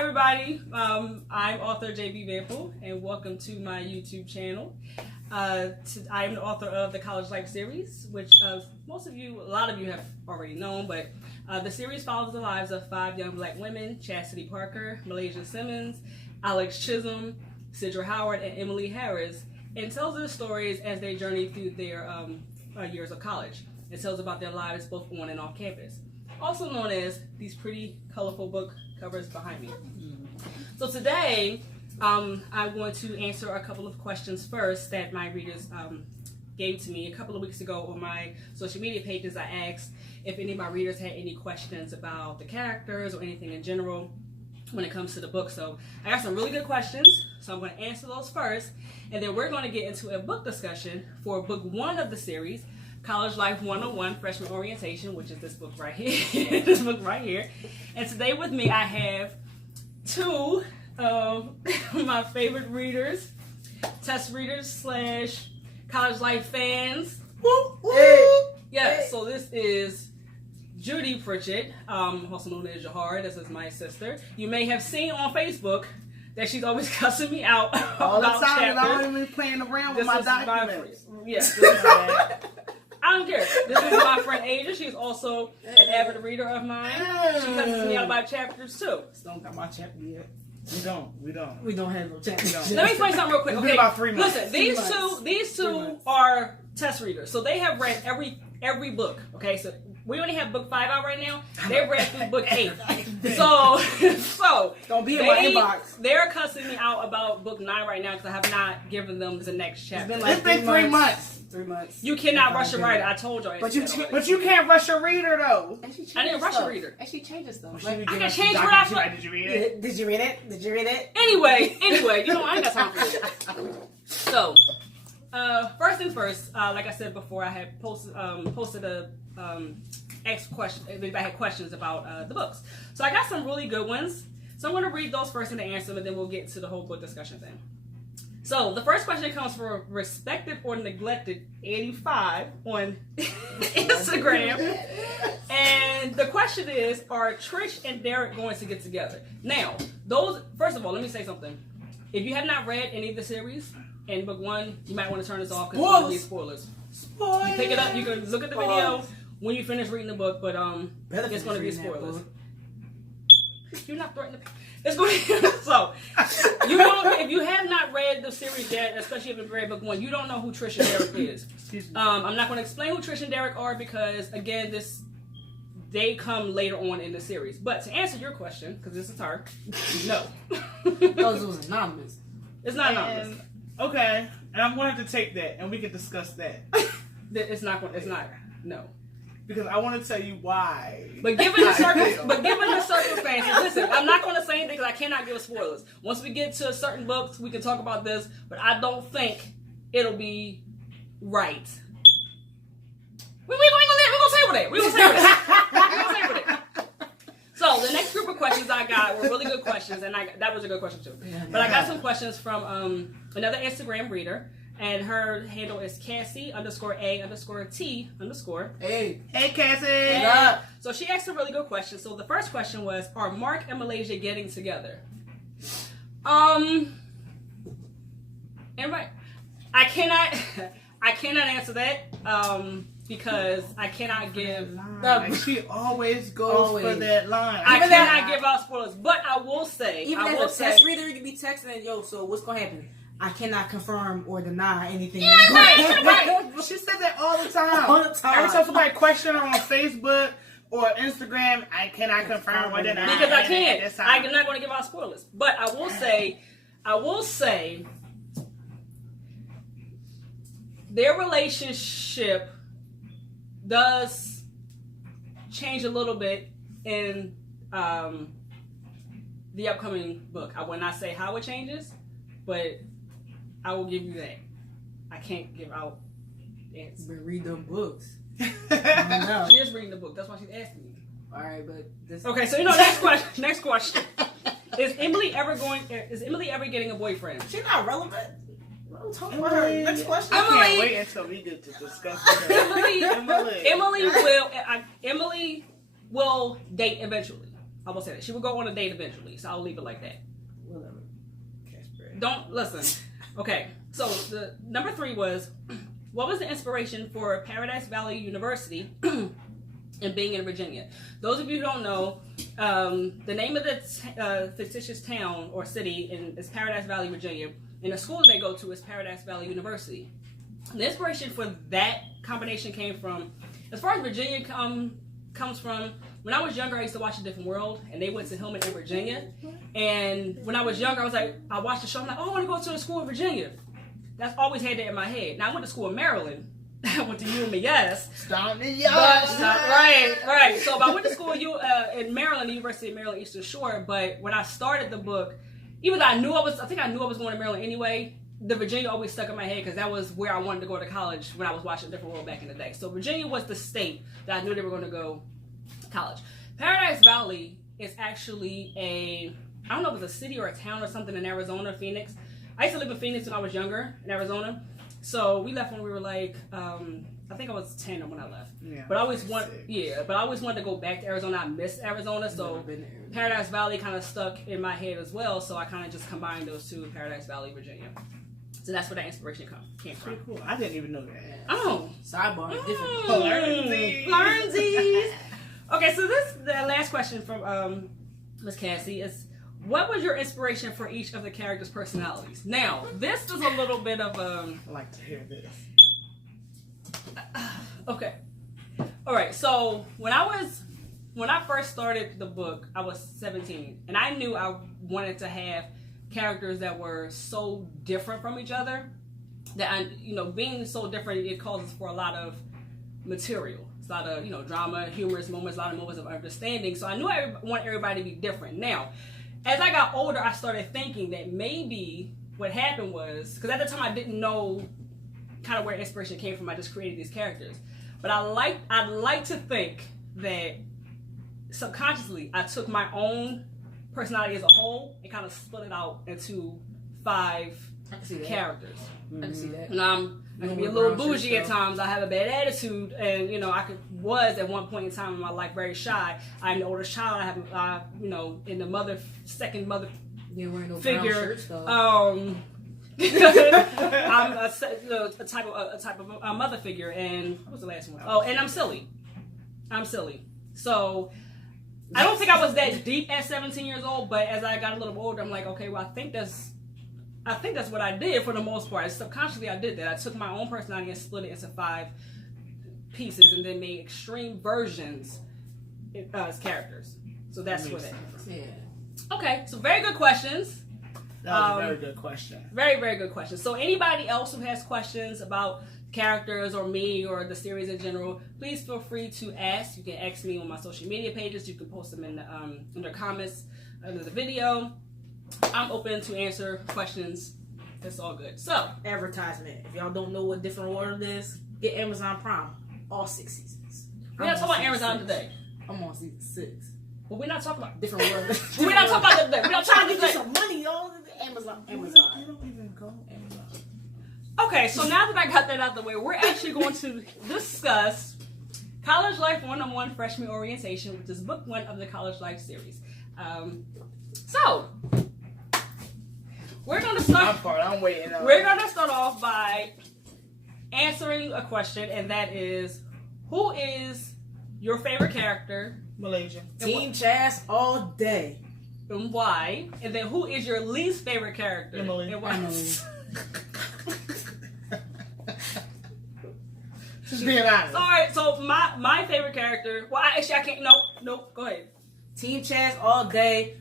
Hi everybody, I'm author JB Vanpool and welcome to my YouTube channel. I am the author of the College Life series, which a lot of you have already known, but the series follows the lives of 5 young black women: Chastity Parker, Malaysia Simmons, Alex Chisholm, Sidra Howard, and Emily Harris, and tells their stories as they journey through their years of college. It tells about their lives both on and off campus, also known as these pretty colorful book covers behind me. So today, I'm going to answer a couple of questions first that my readers gave to me a couple of weeks ago on my social media pages. I asked if any of my readers had any questions about the characters or anything in general when it comes to the book. So I got some really good questions, so I'm going to answer those first, and then we're going to get into a book discussion for book 1 of the series, College Life 101 Freshman Orientation, which is this book right here. This book right here. And today with me I have 2 of my favorite readers, test readers / College Life fans. Woo, woo. Hey. Yeah, so this is Judy Pritchett, also known as Jahar. This is my sister. You may have seen on Facebook that she's always cussing me out all the time, chapters. and I'm only playing around with my documents. Yes. I don't care. This is my friend Asia. She's also an avid reader of mine. She cusses me out about chapters too. Don't got my chapter yet. We don't. We don't have no chapter. Let me explain something real quick. It's Okay, been about 3 months. Listen, these two are test readers, so they have read every book. Okay, so we only have book 5 out right now. They read through book 8. So don't be in my inbox. They're cussing me out about book 9 right now because I have not given them the next chapter. It's been 3 months. 3 months. You cannot rush a writer. I told you. But you can't rush a reader though. I didn't rush a reader. And she changes stuff. I can change what I put. Did you read it? Did you read it? Did you read it? Anyway, you know I ain't got time for it. So, first things first. Like I said before, I had posted a ask question. If I had questions about the books, so I got some really good ones. So I'm going to read those first and answer them, and then we'll get to the whole book discussion thing. So the first question comes from Respected or Neglected 85 on Instagram. And the question is, are Trish and Derek going to get together? Now, first of all, let me say something. If you have not read any of the series in book 1, you might want to turn this off because it's going to be spoilers. You pick it up, you can look at the video when you finish reading the book, but it's going to be spoilers. You're not threatening to... It's going to so if you have not read the series yet, especially if you've read book 1, you don't know who Trish and Derek is. I'm not going to explain who Trish and Derek are because again, they come later on in the series. But to answer your question, because this is her, no. Because it was anonymous. It's not anonymous. Okay, and I'm going to have to take that, and we can discuss that. It's not. No. Because I want to tell you why. But given the circumstances, listen, I'm not going to say anything because I cannot give spoilers. Once we get to certain books, we can talk about this, but I don't think it'll be right. We're going to table that. We're going to table that. So the next group of questions I got were really good questions, and that was a good question too. But I got some questions from another Instagram reader. And her handle is Cassie _A_T_. Hey Cassie! And so she asked a really good question. So the first question was, are Mark and Malaysia getting together? And right, I cannot answer that because I cannot give. She always goes for that line. I cannot give out spoilers, but I will say, even as a test reader, you can be texting, yo, so what's gonna happen? I cannot confirm or deny anything. Yeah, right. She says that all the time. All the time. Every time somebody question her on Facebook or Instagram, I cannot confirm or deny. Because I can't. I'm not going to give out spoilers. But I will say, their relationship does change a little bit in the upcoming book. I will not say how it changes, but I will give you that. I can't give out answers. But read them books. She is reading the book. That's why she's asking me. All right, but this. Okay, so next question. Next question. Is Emily ever getting a boyfriend? She's not relevant. Don't talk about her. Next question. I can't wait until we get to discuss her. Emily will date eventually. I will say that she will go on a date eventually. So I'll leave it like that. Whatever. Casper. Don't listen. Okay, so the number 3 was, what was the inspiration for Paradise Valley University and being in Virginia? Those of you who don't know, the name of the fictitious town or city is Paradise Valley, Virginia, and the school that they go to is Paradise Valley University. The inspiration for that combination came from, as far as Virginia comes from, when I was younger, I used to watch A Different World, and they went to Hillman in Virginia. And when I was younger, I watched the show, I'm like, oh, I want to go to the school in Virginia. That's always had that in my head. Now, I went to school in Maryland. I went to UMass. Right. So I went to school in Maryland, the University of Maryland, Eastern Shore. But when I started the book, even though I think I knew I was going to Maryland anyway, the Virginia always stuck in my head because that was where I wanted to go to college when I was watching A Different World back in the day. So Virginia was the state that I knew they were going to go to college. Paradise Valley is actually I don't know if it's a city or a town or something in Arizona, Phoenix. I used to live in Phoenix when I was younger in Arizona. So we left when we were like, I think I was 10 when I left. Yeah, but I always wanted to go back to Arizona. I miss Arizona, so Paradise Valley kind of stuck in my head as well. So I kind of just combined those two, Paradise Valley, Virginia. So that's where that inspiration came from. Pretty cool. I didn't even know that. Oh, Sidebar. Different. Learnsies. Okay, so the last question from Miss Cassie is, what was your inspiration for each of the characters' personalities? Now, this is a little bit of I like to hear this. Okay. All right. So when I first started the book, I was 17, and I knew I wanted to have characters that were so different from each other that being so different, it causes for a lot of material. It's a lot of drama, humorous moments, a lot of moments of understanding. So I knew I want everybody to be different. Now, as I got older, I started thinking that maybe what happened was, because at the time I didn't know kind of where inspiration came from. I just created these characters, but I'd like to think that subconsciously I took my own personality as a whole and kind of split it out into 5 characters. I can see that. And I can be a little bougie at times. I have a bad attitude, and was at one point in time in my life very shy. I'm the oldest child. I have in the second mother figure. I'm a type of a mother figure, and what was the last one? Oh, and I'm silly. So I don't think I was that deep at 17 years old, but as I got a little older, I'm like, okay, well, I think that's what I did for the most part. Subconsciously, I did that. I took my own personality and split it into 5 pieces, and then made extreme versions as characters. So that's what it is. Yeah. Okay, so very good questions. That was a very good question. Very, very good question. So anybody else who has questions about characters or me or the series in general, please feel free to ask. You can ask me on my social media pages. You can post them in the comments under the video. I'm open to answer questions. It's all good. So, advertisement. If y'all don't know what Different World is, get Amazon Prime. All 6 seasons. We're not talking about Amazon today. I'm on season 6. But we're not talking about Different World. We're not talking about today. We're not trying talking to get about you some money, y'all. Amazon. You don't even go Amazon. Okay, so now that I got that out of the way, we're actually going to discuss College Life 101 Freshman Orientation, which is book 1 of the College Life series. So we're gonna start. I'm waiting. We're gonna start off by answering a question, and that is, who is your favorite character? Malaysia. Team Chaz all day. And why? And then who is your least favorite character? Emily. And why? Just being honest. Alright, so my favorite character. Well, I can't. Nope. Go ahead. Team Chaz all day.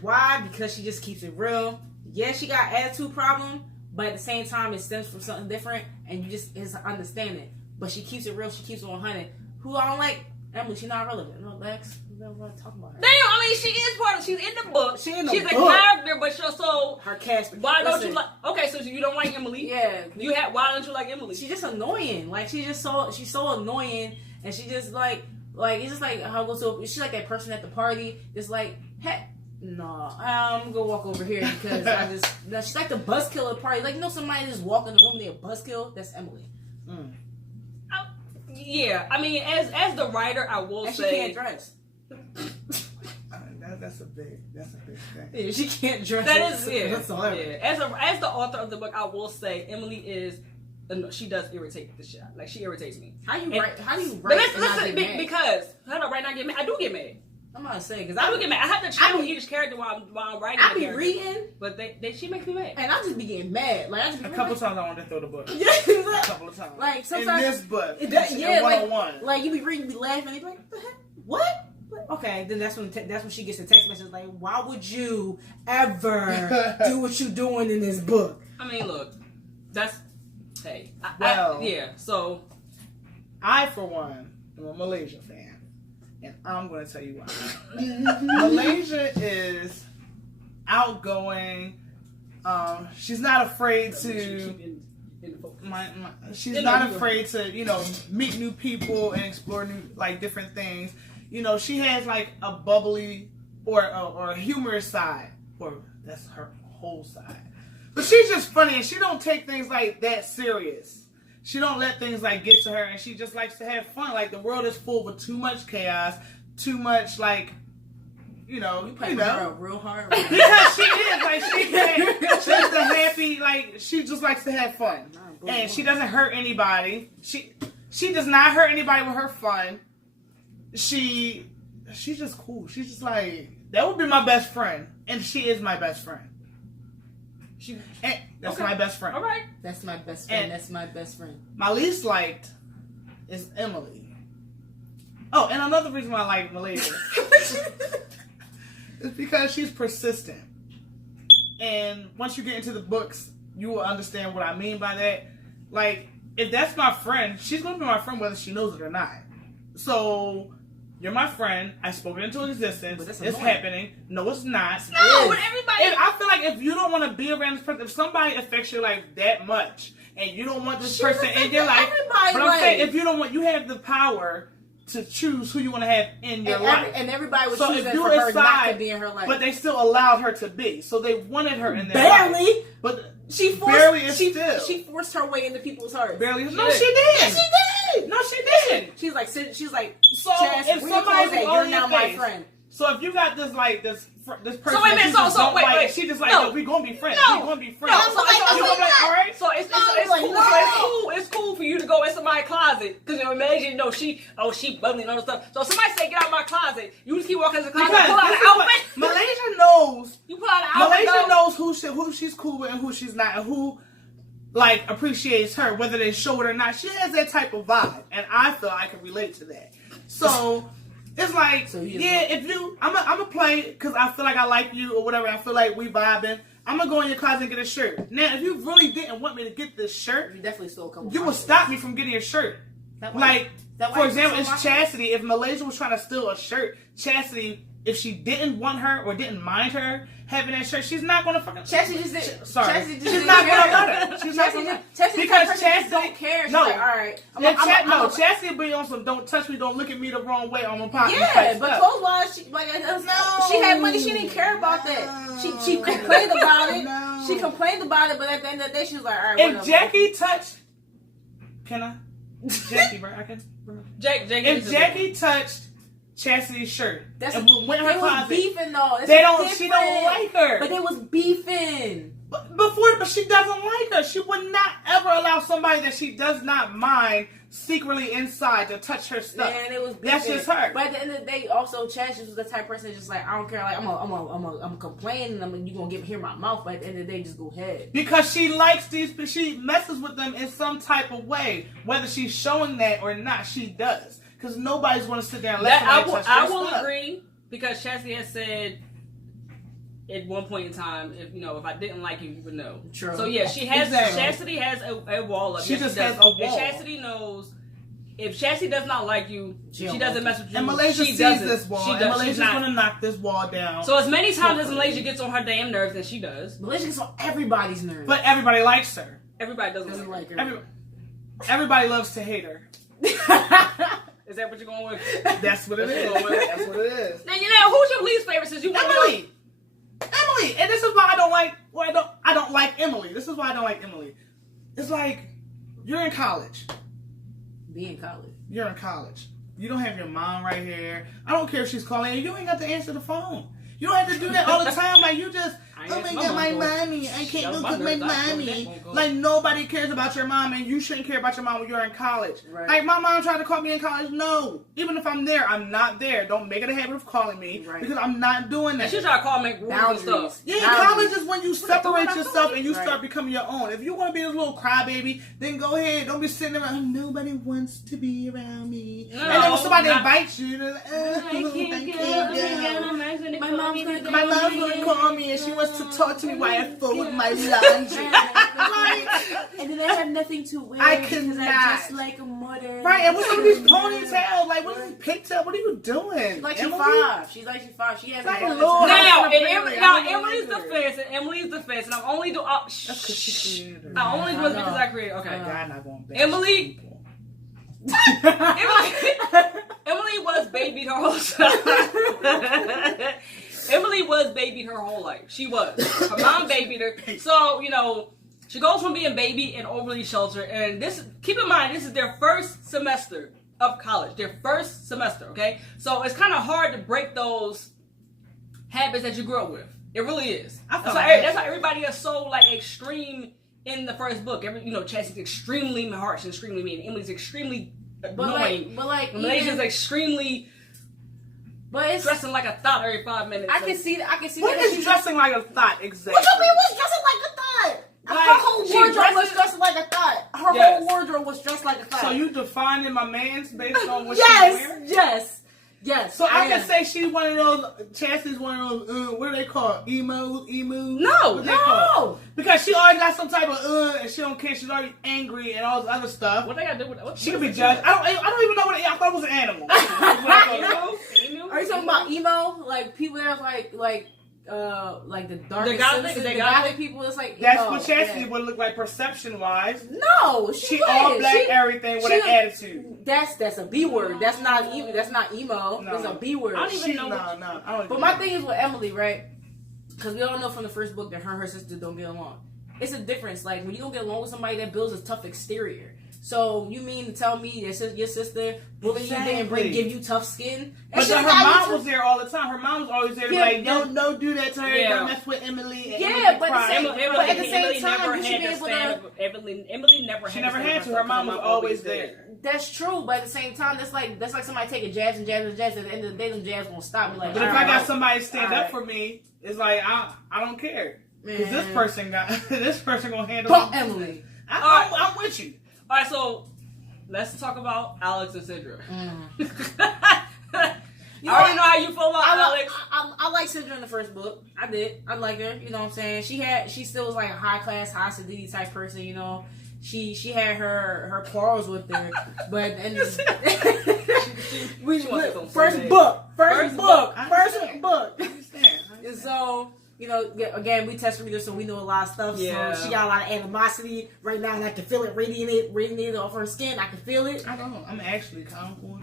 Why? Because she just keeps it real. Yeah, she got attitude problem, but at the same time, it stems from something different, and you just understand it. But she keeps it real. She keeps it 100. Who I don't like? Emily. She's not relevant. No, Lex. We don't want to talk about her. Damn, I mean, she is part of. She's in the book. She's a character, but she's so. Her cast. Why don't you like? Okay, so you don't like Emily? Yeah. Why don't you like Emily? She's just annoying. Like she's so annoying, and she just like it's just like how go to. She's like that person at the party. Just like, hey, no, I'm gonna walk over here because she's like the buzzkill at the party. Like somebody just walk in the room, they're a buzzkill. That's Emily. Yeah, I mean, as the writer, I will and say she can't dress. a big thing. Yeah, she can't dress. That is, yeah. That's all I Yeah. As the author of the book, I will say Emily is. She does irritate the shit. Like she irritates me. How do you And- write? How do you But write? and not listen, get mad? because hold on, right now I get mad. I do get mad. I'm not saying because I do get mad. I have to channel I be- each character while I'm writing. I the be character. reading But she makes me mad. and I just be getting mad. Like I just be A couple times I wanted to throw the book. Yeah, A couple of times. Like, sometimes- in this book. It does, yeah, one like, on one. like you be reading, you be laughing, and you be like, what the heck? What? Okay, then that's when she gets a text message like, why would you ever do what you doing in this book? I mean, look, that's hey, Well- yeah. So I, for one, am a Malaysia fan, and I'm going to tell you why. Malaysia is outgoing. She's not afraid Make sure you to. keep in the focus. She's You know, not you afraid to, meet new people and explore new, different things. She has a bubbly or a humorous side, or that's her whole side. But she's just funny, and she don't take things that serious. She don't let things get to her, and she just likes to have fun. The world is full with too much chaos, too much You playing her real hard. Right? because she is she's the happy, she just likes to have fun, and she doesn't hurt anybody. She does not hurt anybody with her fun. She's just cool. She's just that would be my best friend, and she is my best friend. And that's Okay. my best friend. All right. That's my best friend. And- That's my best friend. My least liked is Emily. Oh, and another reason why I like Malaysia is because she's persistent. And once you get into the books, you will understand what I mean by that. If that's my friend, she's going to be my friend whether she knows it or not. So, you're my friend. I spoke it into existence. But that's It's annoying. happening. No, it's not. No, It but is. everybody. And I feel if you don't want to be around this person, if somebody affects your life that much, and you don't want this She person in your life, everybody, but I'm saying if you don't want, you have the power to choose who you want to have in your life. And everybody was So choosing if you for her not decide- to be in her life. But they still allowed her to be, so they wanted her in their barely. life. But She forced. Barely is she, still. she forced her way into people's hearts. barely. No, did. she did. Yes, she did. No, she didn't. She's like, So Chaz, if where you somebody's close at? on You're your now my face, friend. so if you got this this person, wait a minute, that you so- just so don't wait, like, wait. she just No. yo, we gonna be friends. No. We gonna be No, friends. so You gonna be like, all right. So it's No, cool. like, So no. it's cool. It's cool for you to go in somebody's closet because imagine she bubbly and all this stuff. So if somebody say get out of my closet, you just keep walking in the closet, Because pull out this an is what- outfit. Malaysia knows. You pull out an outfit. Malaysia though. knows who she's cool with and who she's not, and who appreciates her, whether they show it or not. She has that type of vibe, and I feel I can relate to that. So it's So you if you, I'm gonna play because I feel like I like you or whatever. I feel like we vibing. I'm gonna go in your closet and get a shirt. Now, if you really didn't want me to get this shirt, You definitely stole a couple. you would stop me from getting a shirt. That why- that why For you example, stole it's my shirt? Chastity. If Malaysia was trying to steal a shirt, Chastity, if she didn't want her or didn't mind her having that shirt, she's not gonna fucking. Chastity just did. Sorry, Chastity just she's didn't not care. gonna let her. She's not Chastity, gonna. Chastity Because just Chastity don't care. She's no. like, all right. Chastity be on some don't touch me, don't look at me the wrong way on my pocket. Yeah, but clothes wise, she had money. She didn't care about that. She complained about it. No. She complained about it, but at the end of the day, she was like, all right. If whatever. Jackie touched, can I? Jackie, bro, I can. Jake, If Jackie touched Chastity's shirt That's and went in they her was closet, beefing though. It's they don't. different. She don't like her. But they was beefing. But she doesn't like her. She would not ever allow somebody that she does not mind secretly inside to touch her stuff. Man, it was beefing. That's just her. But at the end of the day, also Chaz was the type of person that's just like, I don't care. Like I'm complaining. You gonna hear my mouth. But at the end of the day, just go ahead. Because she likes these, she messes with them in some type of way. Whether she's showing that or not, she does. Because nobody's going to sit down and let I somebody touch their will stuff. agree because Chastity has said at one point in time, if I didn't like you would know. True. So yeah, she has. Exactly. Chastity has a wall up. She just does. has a wall. And Chastity knows if Chastity does not like you, She she don't doesn't like mess with you. And Malaysia she sees doesn't. this wall. She And does. Malaysia's She's not. going to knock this wall down. So as many times as Malaysia gets on her damn nerves, and she does, Malaysia gets on everybody's nerves. But everybody likes her. everybody doesn't doesn't like her. like her. Everybody loves to hate her. Is that what you're going with? That's what it is. That's what it is. Now who's your least favorite? Since you want Emily. And this is why I don't like. Well, I don't like Emily. This is why I don't like Emily. It's like you're in college. Be in college. You're in college. You don't have your mom right here. I don't care if she's calling you. You ain't got to answer the phone. You don't have to do that all the time. Like, you just, I oh ain't my my god, my mom mommy. I can't That go was cook my my birthday. mommy. That won't go. Like, nobody cares about your mom, and you shouldn't care about your mom when you're in college. Right. Like, my mom tried to call me in college. No. Even if I'm there, I'm not there. Don't make it a habit of calling me Right. because I'm not doing that. And she tried to call me rules and Boundaries. stuff. Yeah, Boundaries. college is when you separate doing yourself and you Right. start becoming your own. If you want to be this little crybaby, then go ahead. Don't be sitting around. Nobody wants to be around me. No, and then when somebody not- invites you, they're like, I can't go. My mom's gonna My mom's gonna call me and she wants to talk to me while I fold my laundry. Right? And then I have nothing to wear. I because cannot. I'm just like a mother. Right, and what's up with these ponytails? Like, what is this pigtail? What are you doing? She's like she's Emily? 5. She's like she's 5. She has Thank a Lord. Now, That's in apparently- Emily's I don't defense, and I'm only doing. That's because she created her. I only do it because I created. Okay, God not gonna bash Emily- people. Emily was babied her whole life. Emily was babied her whole life. She was. Her mom babied her. So, she goes from being baby and overly sheltered. And this, keep in mind, this is their first semester of college. Their first semester, okay? So it's kind of hard to break those habits that you grew up with. It really is. That's why everybody is so, extreme in the first book. Chastity's extremely harsh and extremely mean. Emily's extremely annoying. Malaysia's extremely but it's dressing like a thought every 5 minutes. I can see that. What that is she's dressing like a thought exactly? What you mean was dressing like a thought? Like, Her whole she wardrobe was dresses- dressed like a thought. Her Yes. whole wardrobe was dressed like a thought. So you defining my man's based on what she's wearing? Yes. So I can am. say she's one of those. Chastity's one of those. What are they called? Emo. No, What they called? Because she always got some type of and she don't care. She's already angry and all this other stuff. What they got to do with that? She can be judged. I don't even know what. I thought it was an animal. Emu? Are you talking about emo? Like people that are like the dark The gothic- the gothic people? It's like That's emo. what Chastity Yeah. would look like perception wise. No, She was. all black everything with she an was- attitude. That's a B word. That's not even. That's not emo. No. It's a B word. I don't even She, know no. what- I don't But even my know. thing is with Emily, right? Because we all know from the first book that her and her sister don't get along. It's a difference. Like when you don't get along with somebody that builds a tough exterior. So you mean to tell me that your sister bullying you Exactly. and give you tough skin? But then her mom was there all the time. Her mom was always there to be Yeah, like, don't do that to her. Yeah. Don't mess with Emily. And Yeah, Emily but cry. the same- but at the same Emily time, never you should had be to able stand to- up. Emily never had She to never stand had up to. for Her herself mom because was always there. That's true, but at the same time, that's like somebody taking jabs and jabs and jabs. At the end of the day, them jabs gonna stop me. Like, But if I alright, got somebody to stand up Alright. for me, it's like I don't care because this Man. person got this person gonna handle. Bump it. Emily. I'm with you. All right, so let's talk about Alex and Sidra. You I already know how you feel about Alex. I like Sidra in the first book. I did. I like her. You know what I'm saying? She still was like a high class, high sedity type person. You know, she had her quarrels with her, but and She wants to go first someday. book. I understand. And so, again, we test readers, so we know a lot of stuff. Yeah. So she got a lot of animosity right now, and I can feel it radiating off her skin. I can feel it. I don't know. I'm actually kind of cool.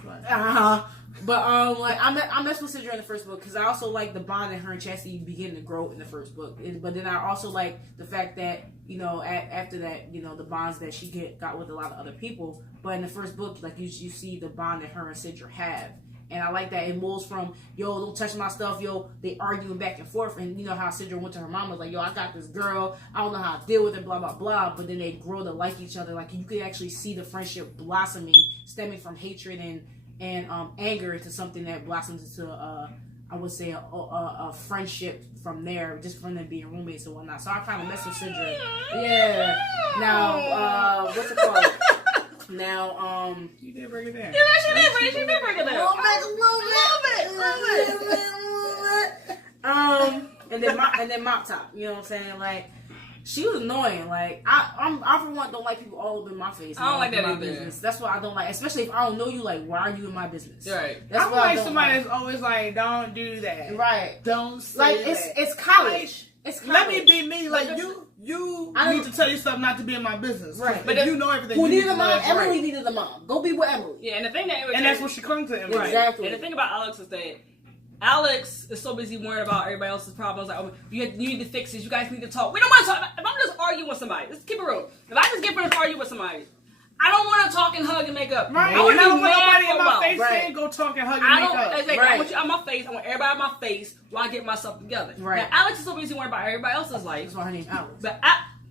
But I messed with Sidra in the first book because I also like the bond that her and Chastity begin to grow in the first book. But then I also like the fact that after that the bonds that she got with a lot of other people. But in the first book, like you see the bond that her and Sidra have. And I like that it moves from, yo, don't touch my stuff, yo, they arguing back and forth. And you know how Sidra went to her mom, was like, yo, I got this girl, I don't know how to deal with it, blah, blah, blah. But then they grow to like each other. Like, you could actually see the friendship blossoming, stemming from hatred and anger into something that blossoms into, I would say, a friendship from there, just from them being roommates and whatnot. So I kind of mess with Sidra. Yeah. Now, what's it called? Now, You did break it down. She did bring it up. And then Mop Top, you know what I'm saying? Like, she was annoying. Like, I for one don't like people all up in my face. I don't like that my either. business. That's what I don't like, especially if I don't know you. Like, why are you in my business? Right. That's I'm what I like don't somebody like. that's always like, don't do that. Right. Don't say Like, that. it's college. It's college. Let me be me. Like, But you I need don't- to tell yourself not to be in my business. Right. But But you know everything. Who you need needed to a know mom? that's Emily right. needed a mom. Go be with Emily. Yeah, and the thing that And that's what she clung to him. Right. Right. Exactly. And the thing about Alex is that Alex is so busy worrying about everybody else's problems. Like, oh, you need to fix this. You guys need to talk. We don't want to talk. If I'm just arguing with somebody, let's keep it real. If I just get finished arguing with somebody, I don't want to talk and hug and make up. Right. I want And I to don't be want mad nobody for in a my while. face Right. saying go talk and hug and I make don't. up. Exactly. Right. I want you on my face. I want everybody on my face while I get myself together. Right. Now, Alex is so busy worrying about everybody else's life. That's why her name Alex. But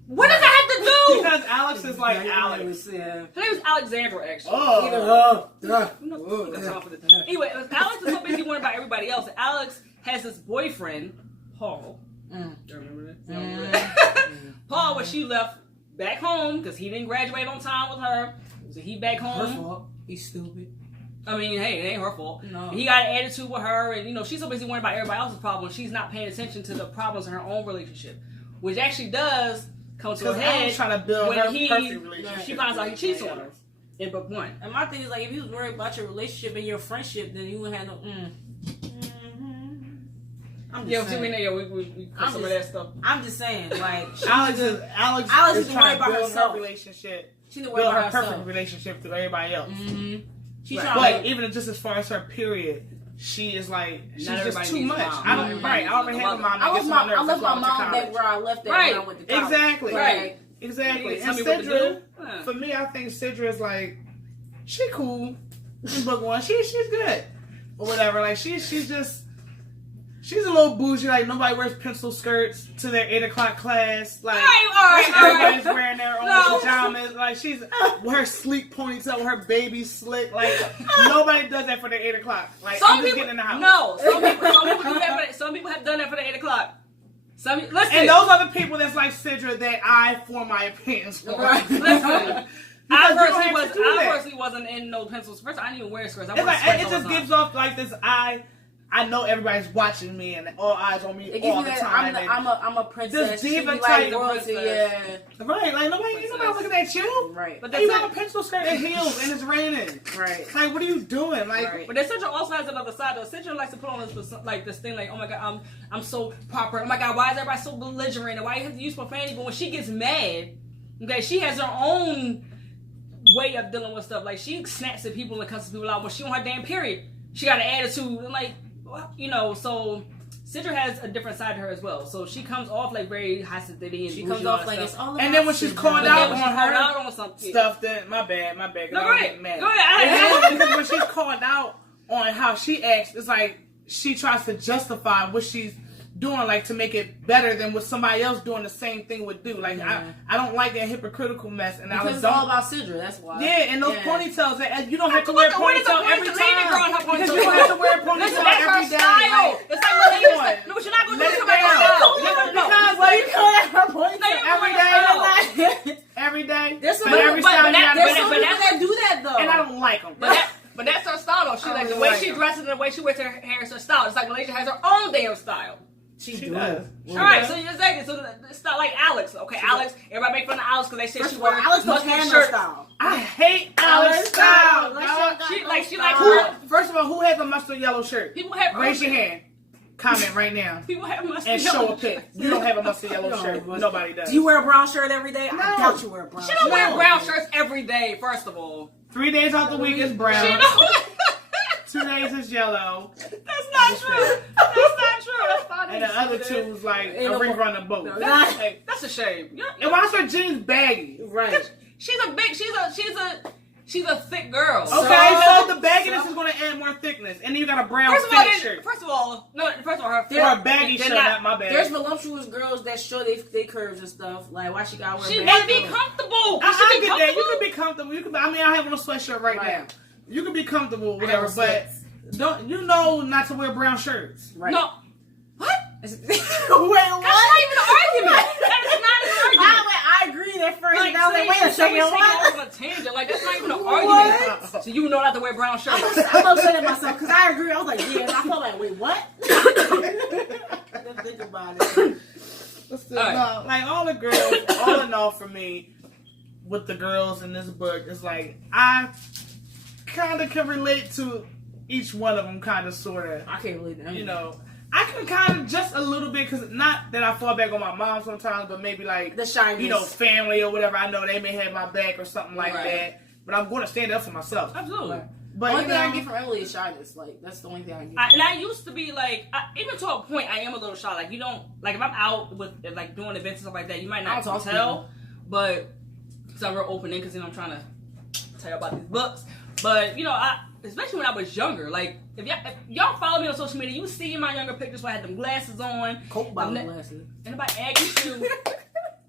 what does that have to do? Because Alex is like Alex. Yeah. Her name is Alexandra, actually. Oh. Anyway, Alex is so busy worrying about everybody else. Alex has this boyfriend, Paul. Mm. Do you remember that? Mm. Paul, when she left back home because he didn't graduate on time with her, so he back Her home. fault. He's stupid. I mean, hey, it ain't her fault. No. He got an attitude with her, and she's so busy worrying about everybody else's problems. She's not paying attention to the problems in her own relationship, which actually does come to a Because head Alex trying to build her when perfect relationship. she finds out he cheats on her in book 1. And my thing is like, if you was worried about your relationship and your friendship, then you wouldn't have no. I'm just Yeah, what you saying. mean? Yeah, we I'm some of just- that stuff. I'm just saying, like, Alex is Alex is trying worried to about build herself. her relationship, she didn't worry build her about perfect herself. relationship through everybody else. Mm-hmm. She Right. trying But to. even just as far as her period, she is like she's Not just everybody too needs a much. mom. I Not don't everybody right. I needs already a have a mother. mom. I That left gets my on nerves. I left That's why my I went to mom college. back where I left at Right. when I went to college. Exactly. Right. Exactly. Tell And me what to Sidra, do. Huh. for me, I think Sidra is like she cool in book 1. She's good or whatever. Like she's a little bougie. Like nobody wears pencil skirts to their 8 o'clock class. Like All right. everybody's wearing their own No. pajamas. Like she's with her sleek ponytail, with her baby slick. Like nobody does that for their 8 o'clock. Like I'm just getting in the house. No, some people do that. Some people have done that for the 8 o'clock. Listen, And those are the people that's like Sidra that I form my opinions for. Right. Listen, Because I you don't personally have to do that. wasn't in no pencils. First, I didn't even wear skirts. I It's wore like, skirts it all just the time. gives off like this I know everybody's watching me and all eyes on me It gives all me the that time. I'm a princess. This diva She be type like royalty, princess. yeah. Right, like nobody looking at you. Right. But But you that's have a pencil skirt and heels and it's raining. Right. Like what are you doing? Like Right. But then Central also has another side. Though Central likes to put on this thing like, oh my god, I'm so proper. Oh my god, why is everybody so belligerent? And why you have to use profanity? But when she gets mad, okay, she has her own way of dealing with stuff. Like she snaps at people and cusses people out when she on her damn period. She got an attitude and like, so Sidra has a different side to her as well. So she comes off like very high sensitivity and She bougie comes and all off that like it's stuff. all And then when she's called But out then when she on called her out on something, stuff, then my bad. No, I was go ahead. getting mad. Go ahead. Because when she's called out on how she acts, it's like she tries to justify what she's doing, like to make it better than what somebody else doing the same thing would do. Like I don't like that hypocritical mess, and I Because was it's all about Sidra, that's why. yeah, and those Yeah. ponytails, and you don't have to Come wear a on, when is ponytail the every point to leave the girl in her time. Because ponytail? you don't have to wear a ponytail Listen, that's her every day. style. Like, It's like come Malaysia on. said, no, but you're not going to Let do it somebody down. else. Because Well, you can't have her point. No, you every don't day, every day. There's some But every people, style but you gotta there's wear some it. people that do that though. And I don't like them. But that's her style though. She like the way she dresses and the way she wears her hair is her style. It's like Malaysia has her own damn style. She does. All right, so you're saying so it's not like Alex. Okay, Alex. Everybody make fun of Alex because they say First she of all, wears Alex don't muscular have no shirts. style. I hate Alex style. dog. She like Who- her. First of all, who has a mustard yellow shirt? People have Raise your hand. Comment right now. People have muscular And show a shirts. pic. You don't have a mustard yellow No, shirt. but- Nobody does. Do you wear a brown shirt every day? No. I doubt you wear a brown She shirt. don't wear No. brown shirts every day. First of all, 3 days out the week is she brown. don't. 2 days is yellow. That's not true. That's not true. That's not And the other 2 is like Ain't a no more- rerun of both. No, That's, not- like, That's a shame. and why's her jeans baggy? Right. She's a thick girl. Okay, so the bagginess is going to add more thickness. And then you got a brown fitted shirt. First of all, her Or a baggy they're shirt, not my bag. There's voluptuous girls that show they curves and stuff. Like, why she gotta wear she baggy might be clothes? comfortable. I She be get that. You comfortable. can be comfortable. You can. I mean, I have on a sweatshirt right now. Right. You can be comfortable, I whatever. have But sweats. don't you know not to wear brown shirts? Right. No. What? Wait, what? That's not even an argument. That is not an argument. I agreed at first. Like, and I was like, wait a second, what? what? On a tangent. Like, that's not even an What? argument. So you know not to wear brown shirts. I'm upset at myself because I agree. I was like, yeah. And I felt like, wait, what? I didn't think about it. But still, All right. no, like all the girls, all in all, for me, with the girls in this book, it's like I kind of can relate to each one of them, kind of, sort of. I can't believe that. You know, I can kind of just a little bit, because not that I fall back on my mom sometimes, but maybe like The shyness. you know, family or whatever. I know they may have my back or something like Right. that, but I'm going to stand up for myself. Absolutely. Right. But only you thing I know, get from Emily is shyness. Like, that's the only thing I get. And I used to be like, even to a point, I am a little shy. Like, you don't, like, if I'm out with, like, doing events and stuff like that, you might I not don't talk to tell, but, because I'm real open in, because, you know, I'm trying to tell you about these books. But you know, especially when I was younger, like if y'all follow me on social media, you see my younger pictures where I had them glasses on, Coke bottle glasses. Anybody ask you?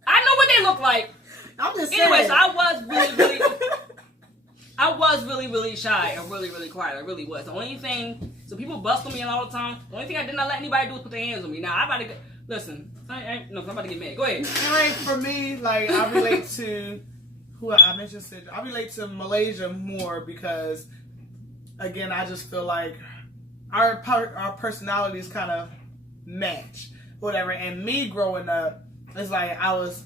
I know what they look like. I'm just saying. Anyways, I was really shy and really quiet. I really was. The only thing, so people bust on me all the time. The only thing I did not let anybody do was put their hands on me. Now I about to listen. I'm about to get mad. Go ahead. Like for me, like I relate to who I mentioned. I relate to Malaysia more because, again, I just feel like our personalities kind of match, whatever. And me growing up, it's like I was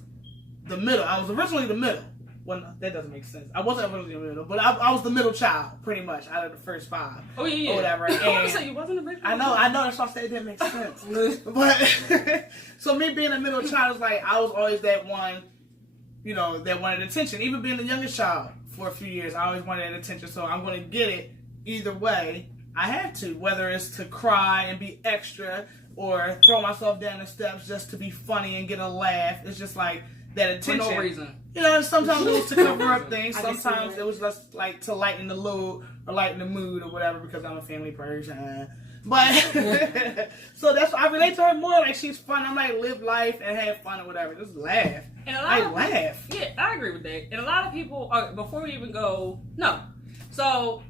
the middle. I was originally the middle. Well, that doesn't make sense. I wasn't originally the middle, but I was the middle child, pretty much, out of the first 5. Oh, yeah. Or whatever. I want And to say you wasn't a big I know, that's why I said it didn't make sense. But, so me being a middle child is like, I was always that one, you know, that wanted attention. Even being the youngest child for a few years, I always wanted attention, so I'm going to get it either way. I had to, whether it's to cry and be extra or throw myself down the steps just to be funny and get a laugh. It's just like that attention. For no reason. You know, sometimes it was to cover up things. I can see Sometimes that. it was just like to lighten the load or lighten the mood or whatever because I'm a family person. But so that's why I relate to her more. Like she's fun. I'm like live life and have fun or whatever. Just laugh. And a lot of laugh. Yeah, I agree with that. And a lot of people, before we even go, So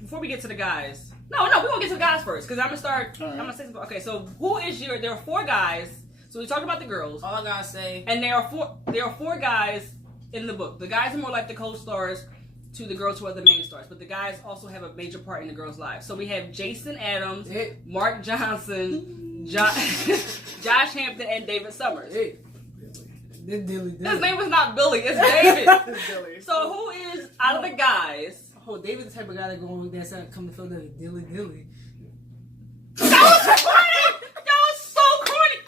before we get to the guys, we're gonna get to the guys first because I'm gonna start. All right. I'm gonna say something. Okay, so who is your? There are 4 guys. So we talked about the girls. All I gotta say. And there are 4 guys in the book. The guys are more like the co-stars to the girls who are the main stars, but the guys also have a major part in the girls' lives. So we have Jason Adams, Hey. Mark Johnson, Josh Hampton, and David Summers. Hey. Dilly. His name is not Billy, it's David. Billy. So who is out of the guys? Oh, David's the type of guy that go on that side come to Philadelphia. Dilly. That was corny. That was so corny.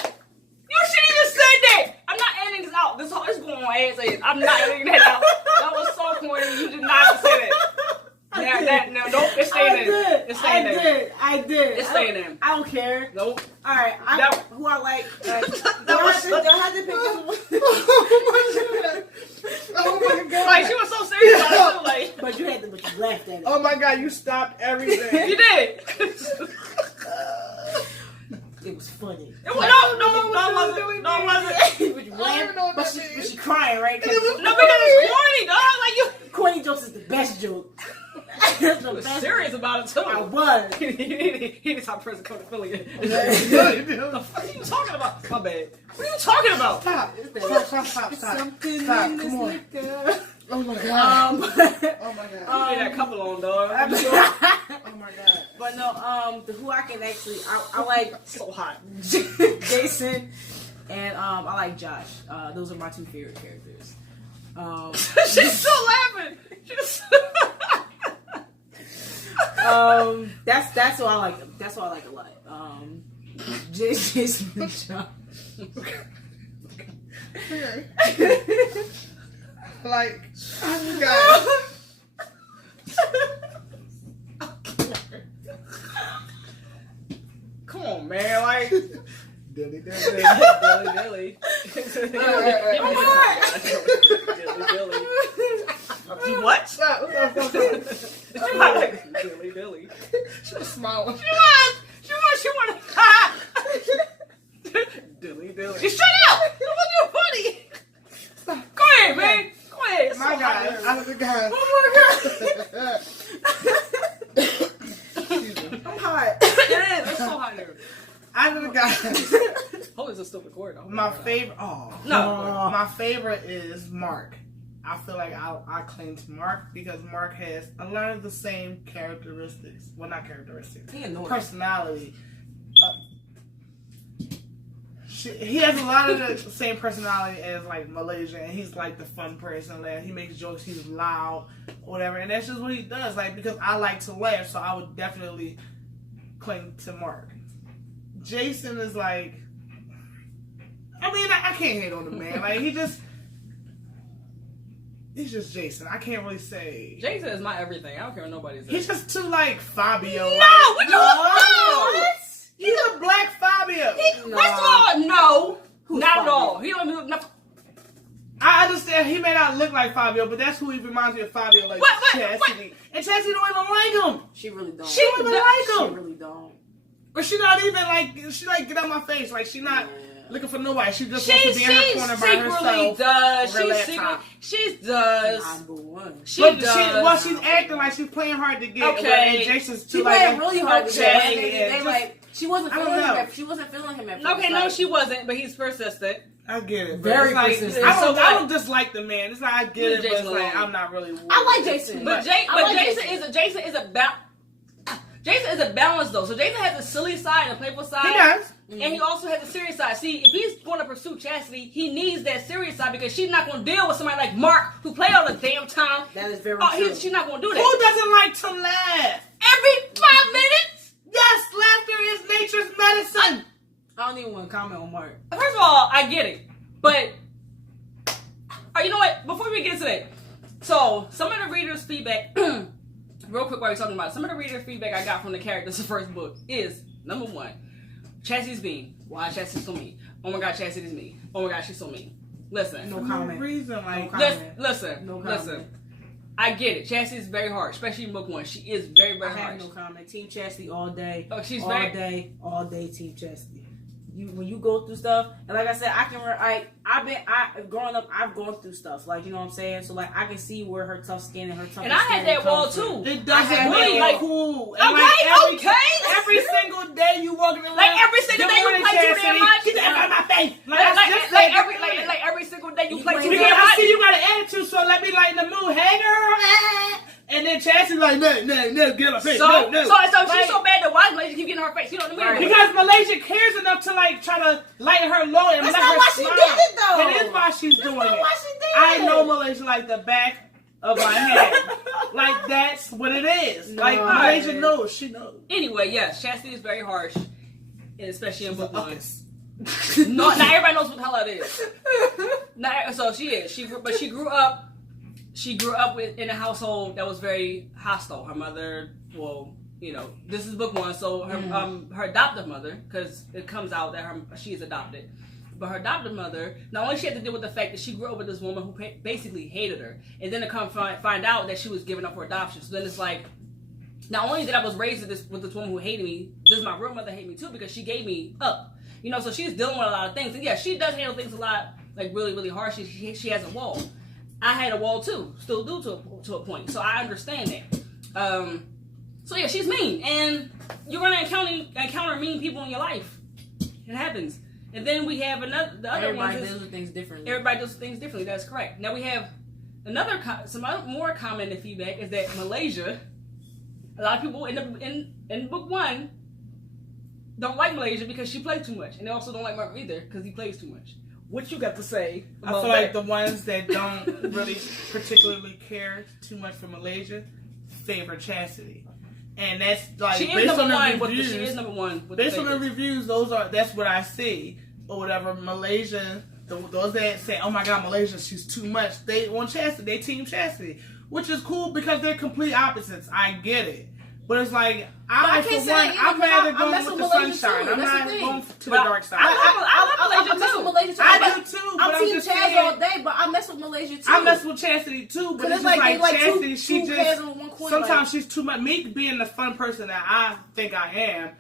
You shouldn't even say that. I'm not editing this out. This whole is going on as is. I'm not editing that out. That was so corny. You did not have to say that. No, nope. It's staying there. It's staying there. I did. It's staying there. I don't care. Nope. All right. Who I like. That was so- I had to pick Oh my god. Like she was so serious about it too. Like But you laughed at it. Oh my god, you stopped everything. you did. It was funny. No, it wasn't. No, it wasn't. But you I don't laughed, even know what but that means. she crying, right? And it was No, because it's corny, dog. Like you. corny jokes is the best joke. That's the He was best. serious about it too. I was. He didn't stop pressing Code of Philly. What the fuck are you talking about? My bad. What are you talking about? Stop. Something Stop, in this come on. liquor. Oh my god. Oh my god. You get that couple on, dog. Oh my god. But no, who I can actually, I like So hot. Jason, and I like Josh. Those are my 2 favorite characters. She's still laughing. That's what I like. That's what I like a lot. Jason and Josh. Like, oh god. Come on, man. Like, Dilly. dilly. What? Dilly. She was smiling. She was. Dilly. Shut up! That wasn't funny. Go ahead, man. Go ahead. It's My so god. hot. Out of the guys. Oh my god. Excuse me. I'm hot. It is. It's so hot here. Out of the guys. Oh, it's a stupid cord. My favorite. Oh No. My favorite is Mark. I feel like I cling to Mark because Mark has a lot of the same characteristics. Well, not characteristics. He annoying. Personality. He has a lot of the same personality as like Malaysia, and he's like the fun person. Like, he makes jokes. He's loud, whatever, and that's just what he does. Like because I like to laugh, so I would definitely cling to Mark. Jason is like, I mean, I can't hate on the man. Like he's just Jason. I can't really say. Jason is my everything. I don't care what nobody says. He's just too like Fabio. No, like, what you What? He's a black Fabio. First of all, no. Who's Not at Fabio? all. He don't do nothing. I understand yeah, he may not look like Fabio, but that's who he reminds me of. Fabio, like Chastity. And Chastity don't even like him. She really don't. She don't even like She him. really don't. But she not even like, she like, get out my face. Like, she not looking for nobody. She just wants She to be in her corner by herself. does. with her She secretly laptop. she does. Number one. She But does. she's acting like she's playing hard to get. Okay. And Jason's She too played like, really hard to okay, get. And yeah, they just- like she wasn't I don't feeling him. know. She wasn't feeling him at first. Okay, no, like, she wasn't, but he's persistent. I get it. Very Very persistent. I So don't, I what? don't dislike the man. It's like I get it, but Jason it's like Momoa. I'm not really. I like Jason. But I like Jason is a balance though. So Jason has a silly side and a playful side. He does. And he also has a serious side. See, if he's going to pursue Chastity, he needs that serious side because she's not going to deal with somebody like Mark who play all the damn time. That is very Oh, true. she's not going to do that. Who doesn't like to laugh? Every 5 minutes? Yes, laughter is nature's medicine. I don't even want to comment on Mark. First of all, I get it. But, you know what? Before we get into that, so some of the readers' feedback, real quick while we're talking about it, some of the readers' feedback I got from the characters of the first book is, number one, Chastity's mean. Why Chastity's so mean? Oh my god, Chastity's mean. Oh my god, she's so mean. Listen. No For comment. no reason, like No Listen. No comment. Listen. I get it. Chastity's very hard, especially in book 1. She is very, very I hard. have no comment. Team Chastity all day. Oh, she's all very- all day. Team Chastity. When you go through stuff, and like I said, growing up, I've gone through stuff. Like, you know what I'm saying? So like, I can see where her tough skin and her tough. And I had that wall too. it I doesn't have make really, it like- cool. Okay, every single day you walking around. Like every single day you Good morning, play too damn Chastity. much. Get that out of my face. Like every single day you play too Because damn I much. see you got an attitude, so let me lighten the mood. Hey girl. And then Chastity's like, no, get up. So she's Right. so bad that why Malaysia keep getting her face? You know what I mean? Because Malaysia cares enough to like try to lighten her load and That's let not her why she smile. did it, though. It is why she's doing not it. why she did I it. know Malaysia like the back of my hand. Like that's what it is. Like No. Malaysia knows. She knows. Anyway, yes, Chastity is very harsh, and especially in book 1. Uckus. No, not everybody knows what the hell that is. So she is. She grew up. She grew up in a household that was very hostile. Her mother, well, you know, this is book 1, so her adoptive mother, because it comes out that she is adopted. But her adoptive mother, not only she had to deal with the fact that she grew up with this woman who basically hated her, and then to come find out that she was given up for adoption. So then it's like, not only that I was raised with this woman who hated me, does my real mother hate me too because she gave me up. You know, so she's dealing with a lot of things. And yeah, she does handle things a lot, like really, really harsh. She has a wall. I had a wall too, still do to a point. So I understand that. So yeah, she's mean, and you're gonna encounter mean people in your life. It happens. And then we have the other ones. Everybody deals with things differently. Everybody does things differently. That's correct. Now we have more common feedback is that Malaysia. A lot of people in book 1 don't like Malaysia because she plays too much, and they also don't like Mark either because he plays too much. What you got to say I about feel that? like the ones that don't really particularly care too much for Malaysia favor Chastity. And that's like she is based number on the 1. reviews. She is number 1. With Based the on the favorites. reviews, that's what I see or whatever. Malaysia, those that say, "Oh my God, Malaysia, she's too much." They want Chastity. They team Chastity, which is cool because they're complete opposites. I get it, but it's like I for can't say one, that either, I'm 'cause rather I'm going messing with the with Malaysia sunshine. too. I'm That's the not thing. going to the But dark side. I love Malaysia I mess too. with Malaysia too. I but do too, but I'm I'm team just Chaz saying- all day, but I mess with Malaysia too. I mess with Chastity too, but 'Cause it's just like, they Chastity, two she pairs just on one coin, sometimes like- she's too much. Me being the fun person that I think I am,